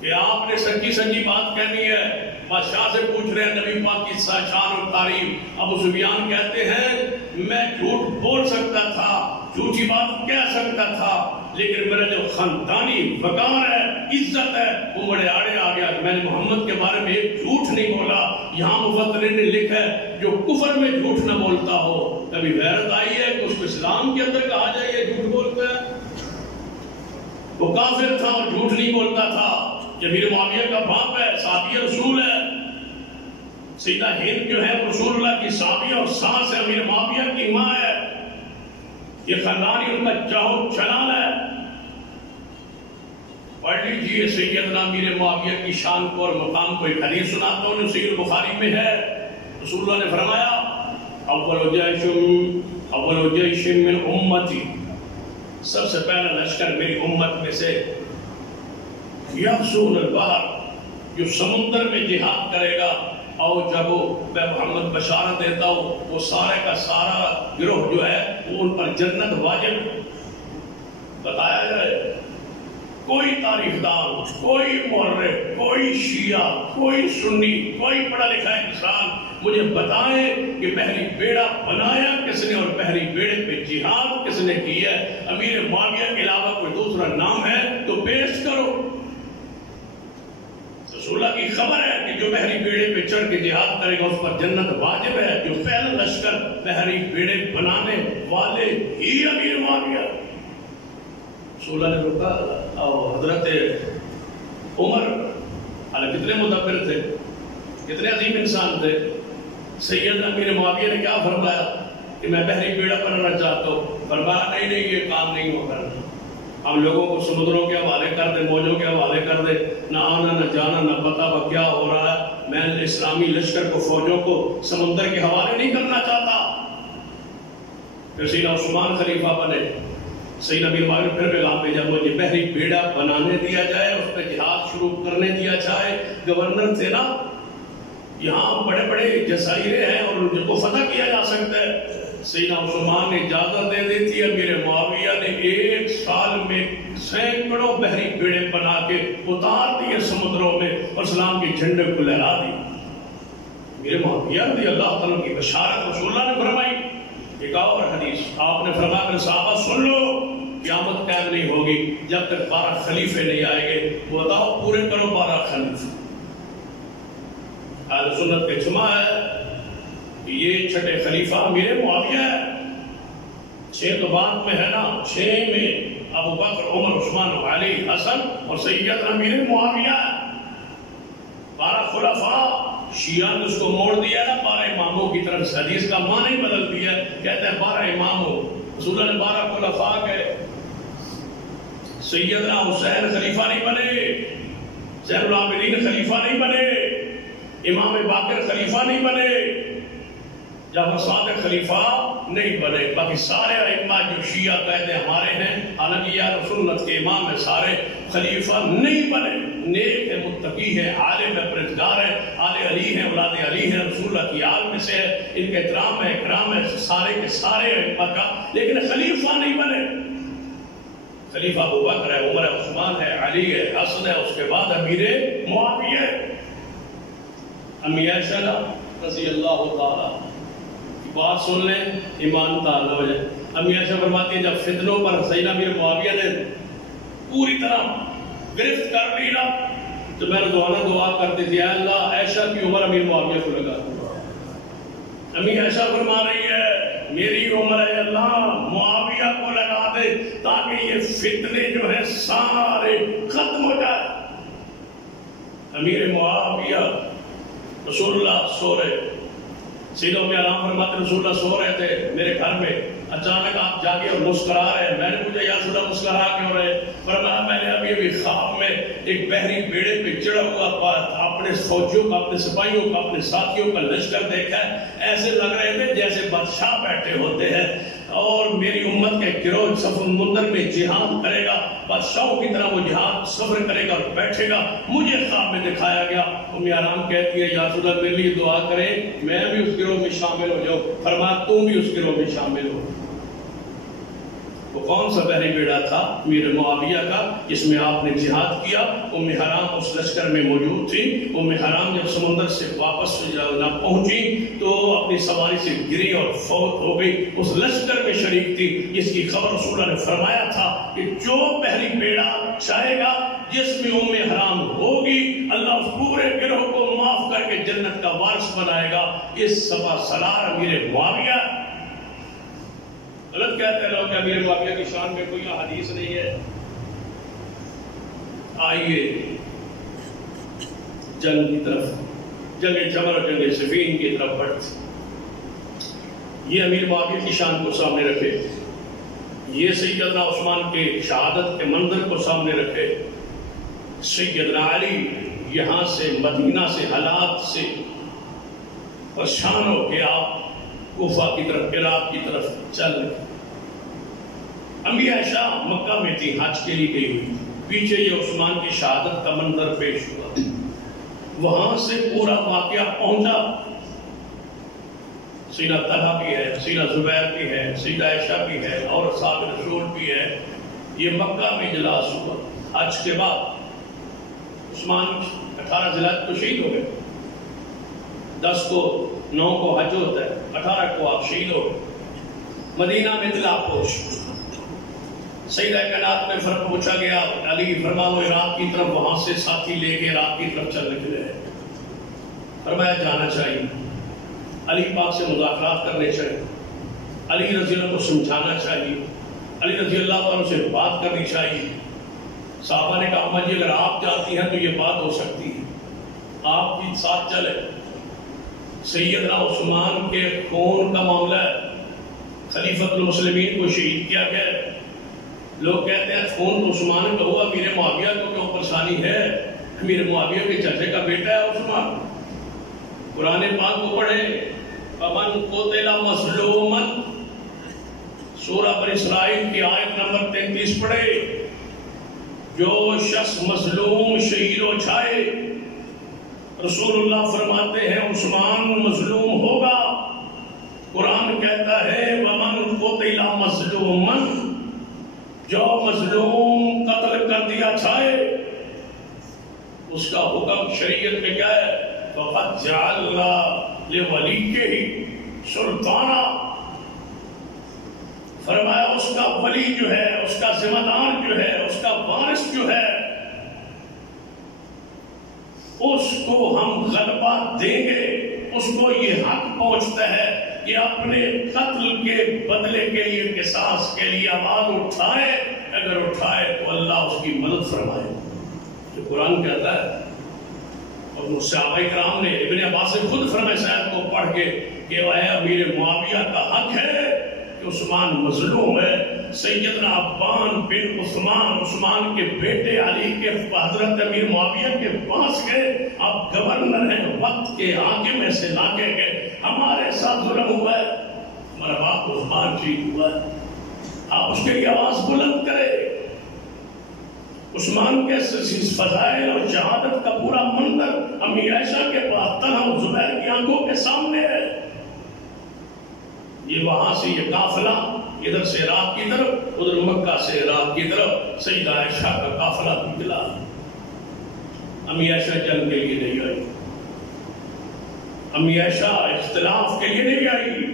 کہ آپ نے سچی سچی بات کہنی ہے۔ بادشاہ سے پوچھ رہے ہیں نبی پاک کی شان اور تعریف۔ ابو سفیان کہتے ہیں میں جھوٹ بول سکتا تھا، جھوٹی بات کہہ سکتا تھا، لیکن میرا جو خاندانی وقار ہے، عزت ہے، وہ بڑے آڑے آ گیا۔ میں نے محمد کے بارے میں ایک جھوٹ نہیں بولا۔ یہاں مفسرین نے لکھا ہے جو کفر میں جھوٹ نہ بولتا ہو، کبھی غیرت آئی ہے کہ اس کو اسلام کے اندر کہا جائے یہ جھوٹ بولتا ہے؟ وہ کافر تھا اور جھوٹ نہیں بولتا تھا۔ یہ امیر معاویہ کا باپ ہے، صحابی رسول ہے۔ سیدہ ہند جو ہے رسول اللہ کی صحابی اور ساس ہے، امیر معاویہ کی ماں ہے۔ یہ خاندانی ان کا چاہو چلان ہے۔ پڑھ لیجیے سیدنا امیر معاویہ کی شان کو اور مقام کو۔ ایک حدیث سناتا ہوں جو صحیح بخاری میں ہے۔ رسول اللہ نے فرمایا اول جیش من امتی، سب سے پہلا لشکر میری امت میں سے یحصون البحر، جو سمندر میں جہاد کرے گا، اور جب میں محمد بشارت دیتا ہوں وہ سارے کا سارا گروہ جو ہے وہ ان پر جنت واجب بتایا جائے. کوئی تاریخ دان، کوئی مورخ، کوئی شیعہ، کوئی سنی، کوئی پڑھا لکھا انسان مجھے بتائے کہ بحری بیڑا بنایا کس نے اور بحری بیڑے پہ جہاد کس نے کیا ہے. امیر معاویہ کے علاوہ کوئی دوسرا نام ہے تو پیش کرو. رسول اللہ کی خبر ہے کہ جو بحری بیڑے پہ چڑھ کے جہاد کرے گا اس پر جنت واجب ہے. جو پہلا لشکر بحری بیڑے بنانے والے ہی امیر معاویہ. رسول اللہ نے روکا اور حضرت عمر کتنے مدبر تھے، کتنے عظیم انسان تھے. سید امیر معاویہ نے کیا فرمایا کہ میں بحری بیڑا بنانا چاہتا ہوں. فرمایا نہیں نہیں یہ کام نہیں ہو کرنا. ہم لوگوں کو سمندروں کے حوالے کر دے، موجوں کے حوالے کر دے، نہ آنا نہ جانا نہ پتہ وہ کیا ہو رہا ہے. میں اسلامی لشکر کو، فوجوں کو سمندر کے حوالے نہیں کرنا چاہتا. پھر سیدنا عثمان خلیفہ بنے. سیدنا امیر معاویہ پھر پیغام بھیجا مجھے بحری بیڑا بنانے دیا جائے، اس پہ جہاد شروع کرنے دیا جائے. گورنر تھے نا، یہاں بڑے بڑے جزائرے ہیں اور ان کو فتح کیا جا سکتا ہے. سیدنا عثمان نے اجازت دے دی تھی. امیر معاویہ نے 1 سال میں سینکڑوں بحری بیڑے بنا کے اتار دیے سمندروں میں اور اسلام کے جھنڈے کو لہرا دی. امیر معاویہ رضی اللہ تعالیٰ کی بشارت رسول اللہ نے فرمائی. ایک اور حدیث آپ نے فرمایا کہ صحابہ سن لو، قیامت قائم نہیں ہوگی جب تک 12 خلیفے نہیں آئیں گے. وہ بتاؤ پورے کرو 12 خلیفے. اہل سنت کا اجماع ہے کہ یہ چھٹے خلیفہ امیر معاویہ ہے. 6 تو بعد میں ہے نا، 6 میں ابو بکر، عمر، عثمان، علی، حسن اور سیدنا امیر معاویہ. 12 خلفاء. شیعہ نے اس کو موڑ دیا نا 12 اماموں کی طرف. حدیث کا معنی بدل دیا، کہتے ہیں 12 اماموں. رسول اللہ نے 12 خلفاء کہے. سیدنا حسین خلیفہ نہیں بنے، زین العابدین خلیفہ نہیں بنے، امام باقر خلیفہ نہیں بنے، جعفر صادق خلیفہ نہیں بنے. باقی سارے ائمہ جو شیعہ کہتے ہیں ہمارے ہیں، حالانکہ یہ سنت کے امام ہیں، سارے خلیفہ نہیں بنے. نیک ہے، متقی ہے، عالم ہے، پرہیزگار ہے، آل علی ہیں، اولاد علی ہیں، رسول اللہ کی آل میں سے ہے، ان کے احترام ہے، اکرام ہے سارے کے سارے ائمہ کا. لیکن خلیفہ نہیں بنے. خلیفہ ابو بکر ہے، عمر ہے، عثمان ہے، علی ہے، حسن ہے، اس کے بعد امیر معاویہ ہے. امی عائشہ رضی اللہ تعالیٰ کی بات سن لیں، ایمان تعالی ہو جائے. امی عائشہ فرماتی ہیں جب فتنوں پر سیدنا امیر معاویہ نے پوری طرح گرفت کر لی نا تو میں روزانہ دعا کرتی تھی، اے اللہ عائشہ کی عمر امیر معاویہ کو لگا دو. امی عائشہ فرما رہی ہے میری عمر ہے اللہ معاویہ کو لگا دے تاکہ یہ فتنے جو ہیں سارے ختم ہو جائے. امیر معاویہ رسول اللہ سو رہے، سیدوں میں آرام فرماتے رسول اللہ سو رہے تھے میرے گھر میں. اچانک آپ جاگے اور مسکرا رہے. میں نے پوچھا یا رسول اللہ مسکرا کیوں رہے؟ فرمایا میں نے ابھی خواب میں ایک بحری بیڑے پہ چڑھا ہوا اپنے فوجیوں کا، اپنے سپاہیوں کا، اپنے ساتھیوں کا لشکر دیکھا ہے. ایسے لگ رہے تھے جیسے بادشاہ بیٹھے ہوتے ہیں اور میری امت کے گروہ سمندر میں جہاد کرے گا، بادشاہوں کی طرح وہ جہاد سفر کرے گا اور بیٹھے گا. مجھے خواب میں دکھایا گیا. امی آرام کہتی ہے یا رسول اللہ میرے لیے دعا کریں میں بھی اس گروہ میں شامل ہو جاؤں. فرمایا تم بھی اس گروہ میں شامل ہو. وہ کون سا بحری بیڑا تھا؟ امیر معاویہ کا، جس میں آپ نے جہاد کیا. ام حرام اس لشکر میں موجود تھی. ام حرام جب سمندر سے واپس نہ پہنچی تو اپنی سواری سے گری اور فوت ہو گئی. اس لشکر میں شریک تھی جس کی خبر رسول اللہ نے فرمایا تھا کہ جو بحری بیڑا چاہے گا جس میں ام حرام ہوگی اللہ اس پورے گروہ کو معاف کر کے جنت کا وارث بنائے گا. اس سبا سالار امیر معاویہ. غلط کہتے ہیں لوگ کہ امیر معاویہ کی شان میں کوئی حدیث نہیں ہے. آئیے جنگ کی طرف، جنگ جمل اور جنگ صفین کی طرف بڑھتے. یہ امیر معاویہ کی شان کو سامنے رکھے، یہ سیدنا عثمان کے شہادت کے منظر کو سامنے رکھے. سیدنا علی یہاں سے مدینہ سے حالات سے پریشان ہو کے آپ کوفہ کی طرف، عراق کی طرف چل رہے. امی عائشہ مکہ میں تھی، حج کے لیے گئی ہوئی. پیچھے یہ عثمان کی شہادت کا منظر پیش ہوا. وہاں سے پورا واقعہ پہنچا. سیدہ طلحہ بھی ہے, سیدہ زبیر بھی ہے, سیدہ عائشہ بھی ہے, اور اصحاب رسول بھی ہے. یہ مکہ میں اجلاس ہوا. حج کے بعد عثمان 18 ذی الحجہ کو شہید ہو گئے. 10 کو 9 کو حج ہوتا ہے, 18 کو آپ شہید ہو گئے. مدینہ میں اطلاع پوش. سیدہ کائنات میں فرق پوچھا گیا. علی فرماؤ عراق کی طرف, وہاں سے ساتھی لے کے عراق کی طرف چل نکلے. فرمایا جانا چاہیے, علی پاک سے مذاکرات کرنے چاہیے, علی رضی اللہ کو سمجھانا چاہیے, علی رضی اللہ عنہ سے بات کرنی چاہیے. صحابہ نے کہا اماں جی اگر آپ جاتی ہیں تو یہ بات ہو سکتی ہے, آپ بھی ساتھ چلے. سیدنا عثمان کے خون کا معاملہ ہے, خلیفۃ المسلمین کو شہید کیا گیا. لوگ کہتے ہیں خون تو عثمان کا ہوا, امیر معاویہ کو کیوں پریشانی ہے؟ امیر معاویہ کے چچے کا بیٹا ہے عثمان. قرآن پاک کو پڑھیں, فمن قتل مظلوما, سورہ بنی اسرائیل کی آیت نمبر 33 پڑھے. جو شخص مظلوم شہید ہو جائے, رسول اللہ فرماتے ہیں عثمان مظلوم ہوگا. قرآن کہتا ہے ومن قتل مظلوما, جو مظلوم قتل کر دیا جائے اس کا حکم شریعت میں کیا ہے؟ فقد جعلنا لولیہ سلطانا, فرمایا اس کا ولی جو ہے, اس کا ذمہ دار جو ہے, اس کا وارث جو ہے, اس کو ہم غلبہ دیں گے. اس کو یہ حق پہنچتا ہے کہ اپنے قتل کے بدلے کے لیے, قصاص کے لیے آواز اٹھائے. اگر اٹھائے تو اللہ اس کی مدد فرمائے. جو قرآن کہتا ہے, اور صحابہ کرام نے, ابن عباس نے خود فرمائے شاید کو پڑھ کے کہ اے امیر معاویہ کا حق ہے کہ عثمان مظلوم ہے. سیدنا عبان بن عثمان, عثمان کے بیٹے علی کے حضرت امیر معاویہ کے پاس گئے. آپ گورنر ہیں, وقت کے آگے میں سے لا کے گئے, ہمارے ساتھ ظلم ہوا ہے, ہمارا باپ عثمان شہید ہوا ہے, آپ اس کے لیے آواز بلند کریں. عثمان کے فضائل اور شہادت کا پورا منظر امی عائشہ کے پاس طلحہ و زبیر کی آنکھوں کے سامنے ہے. یہ وہاں سے یہ قافلہ ادھر سے عراق کی طرف, ادھر مکہ سے عراق کی طرف سیدہ عائشہ کا قافلہ نکلا. امی عائشہ جنگ کے لیے نہیں آئی, امی عائشہ اختلاف کے لیے نہیں آئی,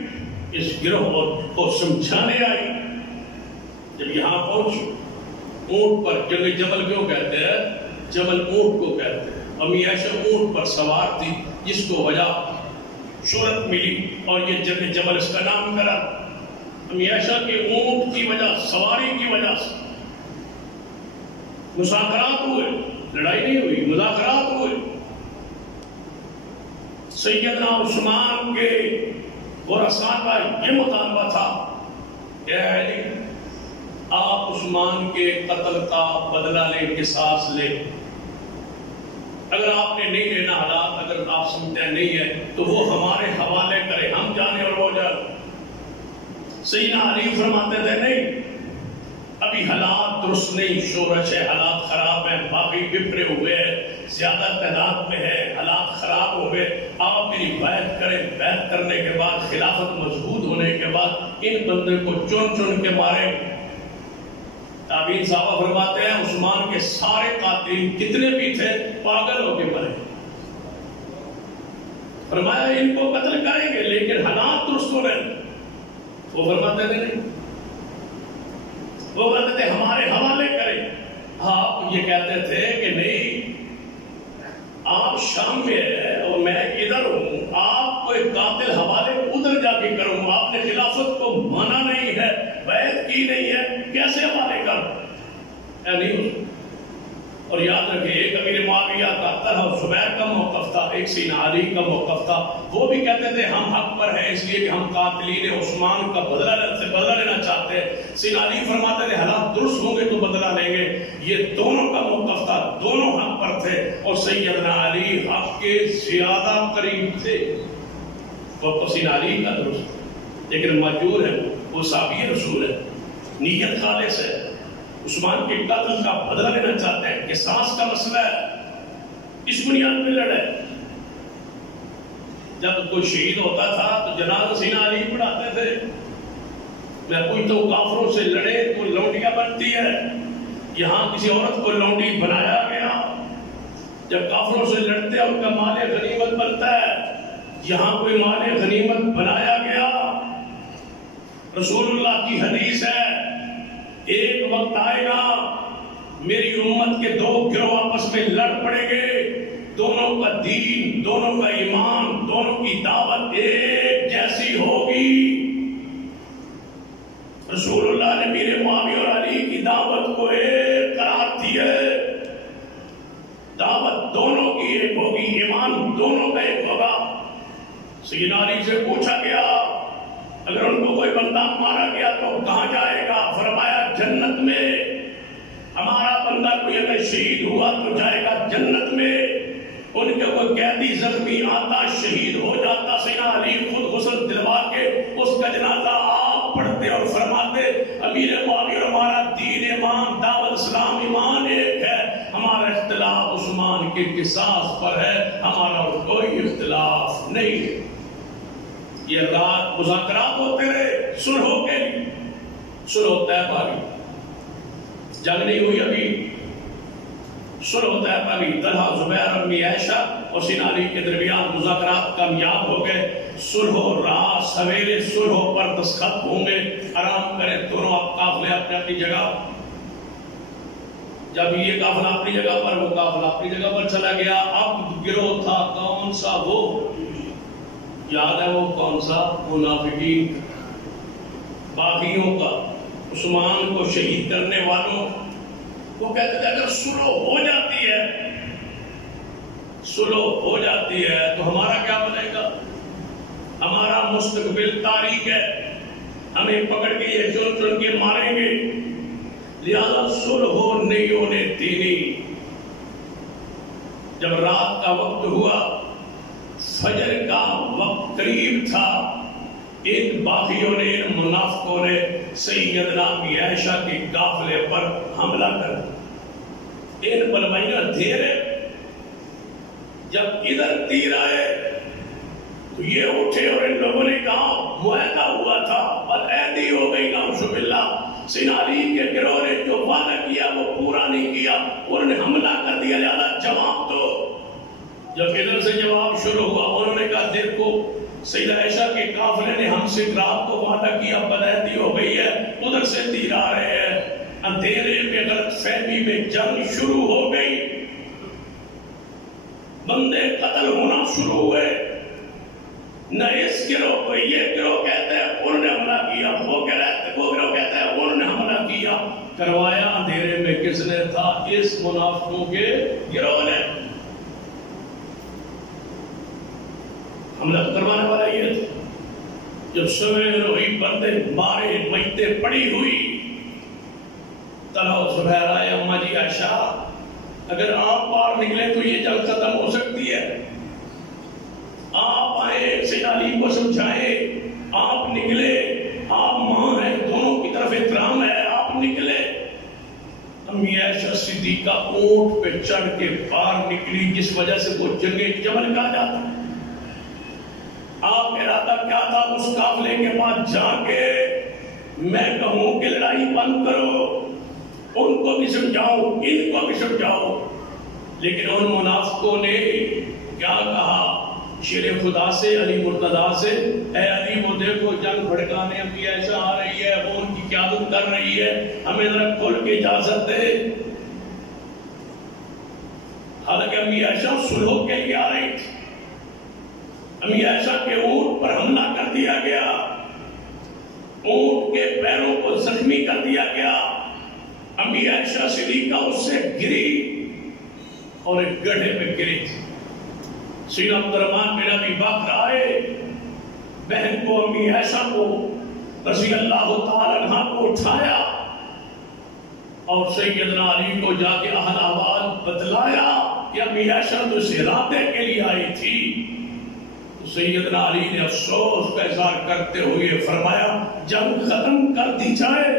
اس گروہ کو سمجھانے آئی. جب یہاں پہنچی, اونٹ پر, جنگ جبل کیوں کہتے ہیں؟ جبل اونٹ کو کہتے ہیں. امی عائشہ اونٹ پر سوار تھی, جس کو وجہ شہرت ملی اور یہ جنگ جبل اس کا نام کرا. امی عائشہ کے اونٹ کی وجہ, سواری کی وجہ سے مذاکرات ہوئے, لڑائی نہیں ہوئی, مذاکرات ہوئے. سیدنا عثمان کے ورثاء کا یہ مطالبہ تھا کہ علی آپ عثمان کے قتل کا بدلہ لیں, قصاص لیں. اگر آپ نے نہیں لینا حالات, اگر آپ سمجھتے ہیں نہیں ہے تو وہ ہمارے حوالے کرے, ہم جانے اور وہ جانے. سیدنا علی فرماتے تھے نہیں, ابھی حالات درست نہیں, شورش ہے, حالات خراب ہیں, باقی بپرے ہوئے ہیں, زیادہ تعداد میں ہے, حالات خراب ہو گئے. آپ میری بیعت کریں, بیعت کرنے کے بعد, خلافت مضبوط ہونے کے بعد ان بندے کو چن چن کے ماریں. تابعین صحابہ فرماتے ہیں عثمان کے سارے قاتل جتنے بھی تھے پاگل ہو کے مرے. فرمایا ان کو قتل کریں گے لیکن حالات درست ہو رہے. وہ فرماتے تھے نہیں, وہ کہتے تھے ہمارے حوالے کریں. آپ یہ کہتے تھے کہ نہیں, آپ شام میں ہیں اور میں ادھر ہوں, آپ کو ایک قاتل حوالے ادھر جا کے کروں. آپ نے خلافت کو مانا نہیں ہے, بیعت کی نہیں ہے, کیسے حوالے کر؟ نہیں ہو. اور یاد رکھیں ایک امیر معاویہ کا, طلحہ و زبیر کا موقف تھا, ایک سیدنا علی کا موقف تھا. وہ بھی کہتے تھے ہم حق پر ہیں اس لیے کہ ہم قاتلین عثمان کا بدلہ لینا چاہتے ہیں. سیدنا علی فرماتے تھے حالات درست ہوں گے تو بدلہ لیں گے. یہ دونوں کا موقف تھا, دونوں حق پر تھے. اور سیدنا علی حق کے زیادہ قریب تھے. وہ سیدنا علی کا درست لیکن مجبور ہے, وہ صحابی رسول ہے, نیت خالص ہے, عثمان کے قتل کا بدلہ لینا چاہتے ہیں, قصاص کا مسئلہ ہے. اس بنیاد پہ لڑے. جب کوئی شہید ہوتا تھا تو جنازہ سیدنا علی پڑھاتے تھے. میں پوچھتا ہوں کافروں سے لڑے تو لونڈیاں بنتی ہے، یہاں کسی عورت کو لونڈی بنایا گیا؟ جب کافروں سے لڑتے ہیں ان کا مال غنیمت بنتا ہے، یہاں کوئی مال غنیمت بنایا گیا؟ رسول اللہ کی حدیث ہے ایک وقت آئے گا میری امت کے دو گروہ آپس میں لڑ پڑیں گے، دونوں کا دین، دونوں کا ایمان، دونوں کی دعوت ایک جیسی ہوگی. رسول اللہ نے میرے معاویہ اور علی کی دعوت کو ایک قرار دی ہے. دعوت دونوں کی ایک ہوگی، ایمان دونوں کا ایک ہوگا. سیدنا علی سے پوچھا گیا اگر ان کو کوئی بندہ مارا گیا تو کہاں جائے گا؟ فرمایا جنت میں. ہمارا بندہ کوئی اگر شہید ہوا تو جائے گا جنت میں. ان کے کوئی قیدی زخمی آتا شہید ہو جاتا، سیدنا علی خود غسل دلوا کے اس کا جنازہ آپ پڑھتے اور فرماتے امیر معاویہ ہمارا دین ایمان دعوت اسلام ایمان ایک ہے، ہمارا اختلاف عثمان کے قصاص پر ہے، ہمارا اور کوئی اختلاف نہیں ہے. یہ رات مذاکرات ہوتے رہے، صلح ہو کے صلح طیبہ کی جنگ نہیں ہوئی ابھی، صلح طیبہ کی طلحہ زبیر اور امی عائشہ اور سیدنا علی کے درمیان مذاکرات کامیاب ہو گئے. صلح و رات سویرے صلح پر دستخط ہوں گے، آرام کریں دونوں آپ قافلے اپنی اپنی جگہ. جب یہ قافلہ اپنی جگہ پر وہ قافلہ اپنی جگہ پر چلا گیا. اب گروہ تھا کون سا؟ وہ یاد ہے وہ کون سا؟ منافقین، باغیوں کا، عثمان کو شہید کرنے والوں. وہ کہتے تھے اگر صلح ہو جاتی ہے، صلح ہو جاتی ہے تو ہمارا کیا بنے گا؟ ہمارا مستقبل تاریک ہے، ہمیں پکڑ کے یہ چن چن کے ماریں گے، لہذا صلح نہیں ہونے دینی. جب رات کا وقت ہوا، فجر کا وقت قریب تھا، ان باغیوں نے، ان منافقوں نے سیدنا امی عائشہ کے قافلے پر حملہ کر دیا. ان بلوائیاں دھیرے جب ادھر تیر آئے تو یہ اٹھے اور ان لوگوں نے کہا معاہدہ ہوا تھا، بدعہدی ہو گئی، نعوذ باللہ. سیدنا علی کے گروہ نے جو وعدہ کیا وہ پورا نہیں کیا، انہوں نے حملہ کر دیا، لہذا جواب دو. جب ادھر سے جواب شروع ہوا انہوں نے کہا دیکھو سیدہ عائشہ کے قافلے نے ہم سے رات کو وعدہ کیا، بدعہدی ہو گئی ہے، ادھر سے تیر آ رہے ہیں. اندھیرے میں غلط فہمی میں جنگ شروع ہو گئی، بندے قتل ہونا شروع ہوئے. نہ اس گروہ کو یہ گروہ کہتے ہیں انہوں نے حملہ کیا، وہ گروہ کہتے ہیں انہوں نے حملہ کیا. کروایا اندھیرے میں کس نے تھا؟ اس منافقوں کے گروہ نے. حملہ کروانے والا یہ تھا. جب سویر ہوئی بندے مارے، میتیں پڑی ہوئی، طلحہ زبیر آئے، اماں جی عائشہ اگر آپ باہر نکلے تو یہ جنگ ختم ہو سکتی ہے، آپ آئے سیدنا علی کو سمجھائے، آپ نکلے، آپ ماں ہیں، دونوں کی طرف احترام ہے، آپ نکلے. امی عائشہ صدیقہ اونٹ پہ چڑھ کے باہر نکلی، جس وجہ سے وہ جنگ جمل کہا جاتا ہے. آپ کا ارادہ کیا تھا؟ اس قافلے کے بعد جا کے میں کہوں کہ لڑائی بند کرو، ان کو بھی سمجھاؤ، ان کو بھی سمجھاؤ. لیکن ان منافقوں نے کیا کہا شیر خدا سے، علی مرتضیٰ سے، اے علی وہ دیکھو جنگ بھڑکانے امی عائشہ آ رہی ہے، وہ ان کی قیادت کر رہی ہے، ہمیں ذرا کھول کے اجازت دے. حالانکہ امی عائشہ صلح کے لیے آ رہی تھی. امی عائشہ کے اونٹ پر حملہ کر دیا گیا، اونٹ کے پیروں کو زخمی کر دیا گیا. امی عائشہ صدیقہ اس سے گری اور ایک گڑھے پہ گری تھی. سیدنا عبد الرحمن بن ابی بکر آئے، بہن کو امی عائشہ کو رضی اللہ تعالی عنہ کو اٹھایا اور سیدنا علی کو جا کے احوال احوال بتلایا کہ امی عائشہ تو اس ارادے کے لیے آئی تھی. سیدنا علی نے افسوس کا اظہار کرتے ہوئے فرمایا جنگ ختم کر دی جائے،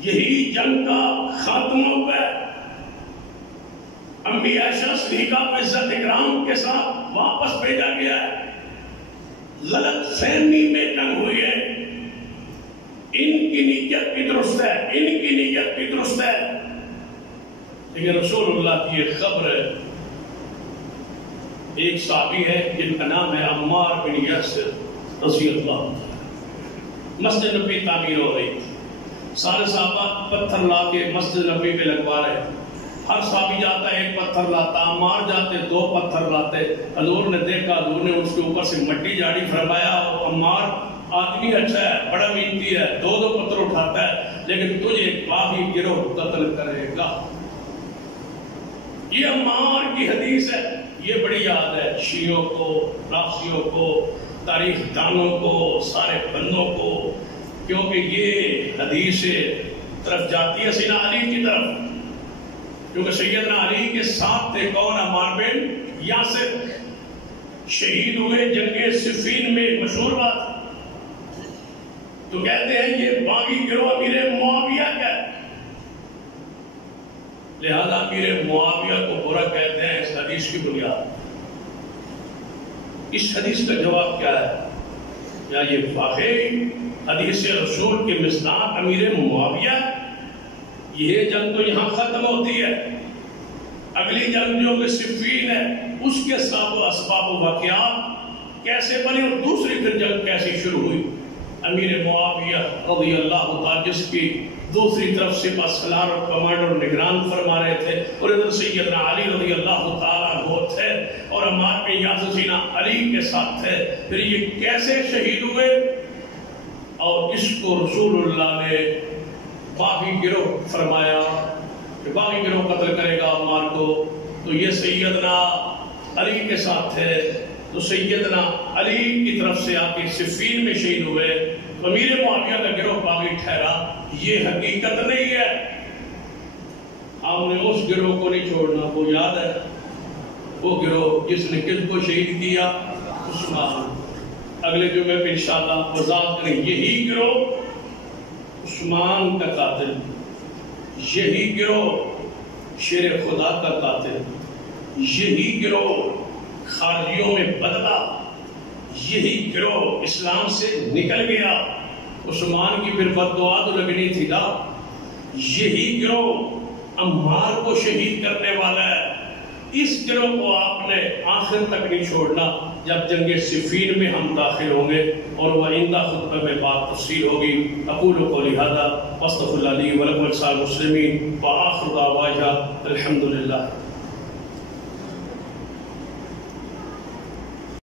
یہی جنگ کا خاتمہ ہے. امی عائشہ صدیقہ کو عزت اکرام کے ساتھ واپس بھیجا گیا ہے. غلط فہمی میں تنگ ہوئی ہے. ان کی نیت بھی درست ہے، ان کی نیت بھی درست ہے، لیکن رسول اللہ کی ایک خبر ہے. ایک صحابی ہے جن کا نام ہے عمار بن یاسر رضی اللہ عنہ. مسجد نبی تعمیر ہو رہی تھی. سارے صحابہ پتھر لا کے مسجد نبی پہ لگوا رہے. ہر صحابی جاتا ہے ایک پتھر لاتا، عمار جاتے 2 پتھر لاتے. حضور نے دیکھا، حضور نے اس کے اوپر سے مٹی جاڑی فرمایا. عمار آدمی اچھا ہے، بڑا محنتی ہے، 2 پتھر اٹھاتا ہے، لیکن تجھے باغی گروہ قتل کرے گا. یہ عمار کی حدیث ہے. یہ بڑی یاد ہے شیعوں کو، رافضیوں کو، تاریخ دانوں کو، سارے بندوں کو، کیونکہ یہ حدیث طرف جاتی ہے سیدنا علی کی طرف. کیونکہ سیدنا علی کے ساتھ تھے کون؟ عمار بن یاسر. شہید ہوئے جنگ صفین میں، مشہور بات. تو کہتے ہیں یہ باغی گروہ امیر معاویہ کا ہے، لہذا امیر معاویہ کو برا کہتے ہیں اس حدیث کی بنیاد. اس حدیث کا جواب کیا ہے؟ یا یہ واقعی حدیث رسول کے مصداق امیر معاویہ؟ یہ جنگ تو یہاں ختم ہوتی ہے. اگلی جنگ جو کہ صفین ہے، اس کے ساتھ اسباب و واقعات کیسے بنے اور دوسری پھر جنگ کیسے شروع ہوئی. امیر معاویہ رضی اللہ تعالیٰ جس کی دوسری طرف سے سالار اور کمانڈر نگران فرما رہے تھے، اور ادھر سیدنا علی رضی اللہ تعالیٰ عنہ تھے، اور عمار بن یاسر سیدنا علی کے ساتھ تھے. پھر یہ کیسے شہید ہوئے؟ اور اس کو رسول اللہ نے باغی گروہ فرمایا کہ باغی گروہ قتل کرے گا عمار کو. تو یہ سیدنا علی کے ساتھ تھے، تو سیدنا علی کی طرف سے آ کے صفین میں شہید ہوئے. امیر معاویہ کا گروہ باغی ٹھہرا. یہ حقیقت نہیں ہے. ہم نے اس گروہ کو نہیں چھوڑنا. وہ یاد ہے وہ گروہ جس نے کس کو شہید کیا؟ عثمان. اگلے جمعے میں انشاءاللہ وضاحت کریں. یہی گروہ عثمان کا قاتل، یہی گروہ شیر خدا کا قاتل، یہی گروہ خارجیوں میں بدلا، یہی گروہ اسلام سے نکل گیا. عثمان کی پھر بددعا تو لگنی تھی نا. یہی گروہ عمار کو شہید کرنے والا ہے. اس گروہ کو آپ نے آخر تک نہیں چھوڑنا. جب جنگ صفین میں ہم داخل ہوں گے اور وہ آئندہ خطبہ میں بات تفصیل ہوگی. اقول قولی ھذا واستغفر اللہ لی ولکم ولسائر المسلمین وآخر دعوانا الحمدللہ.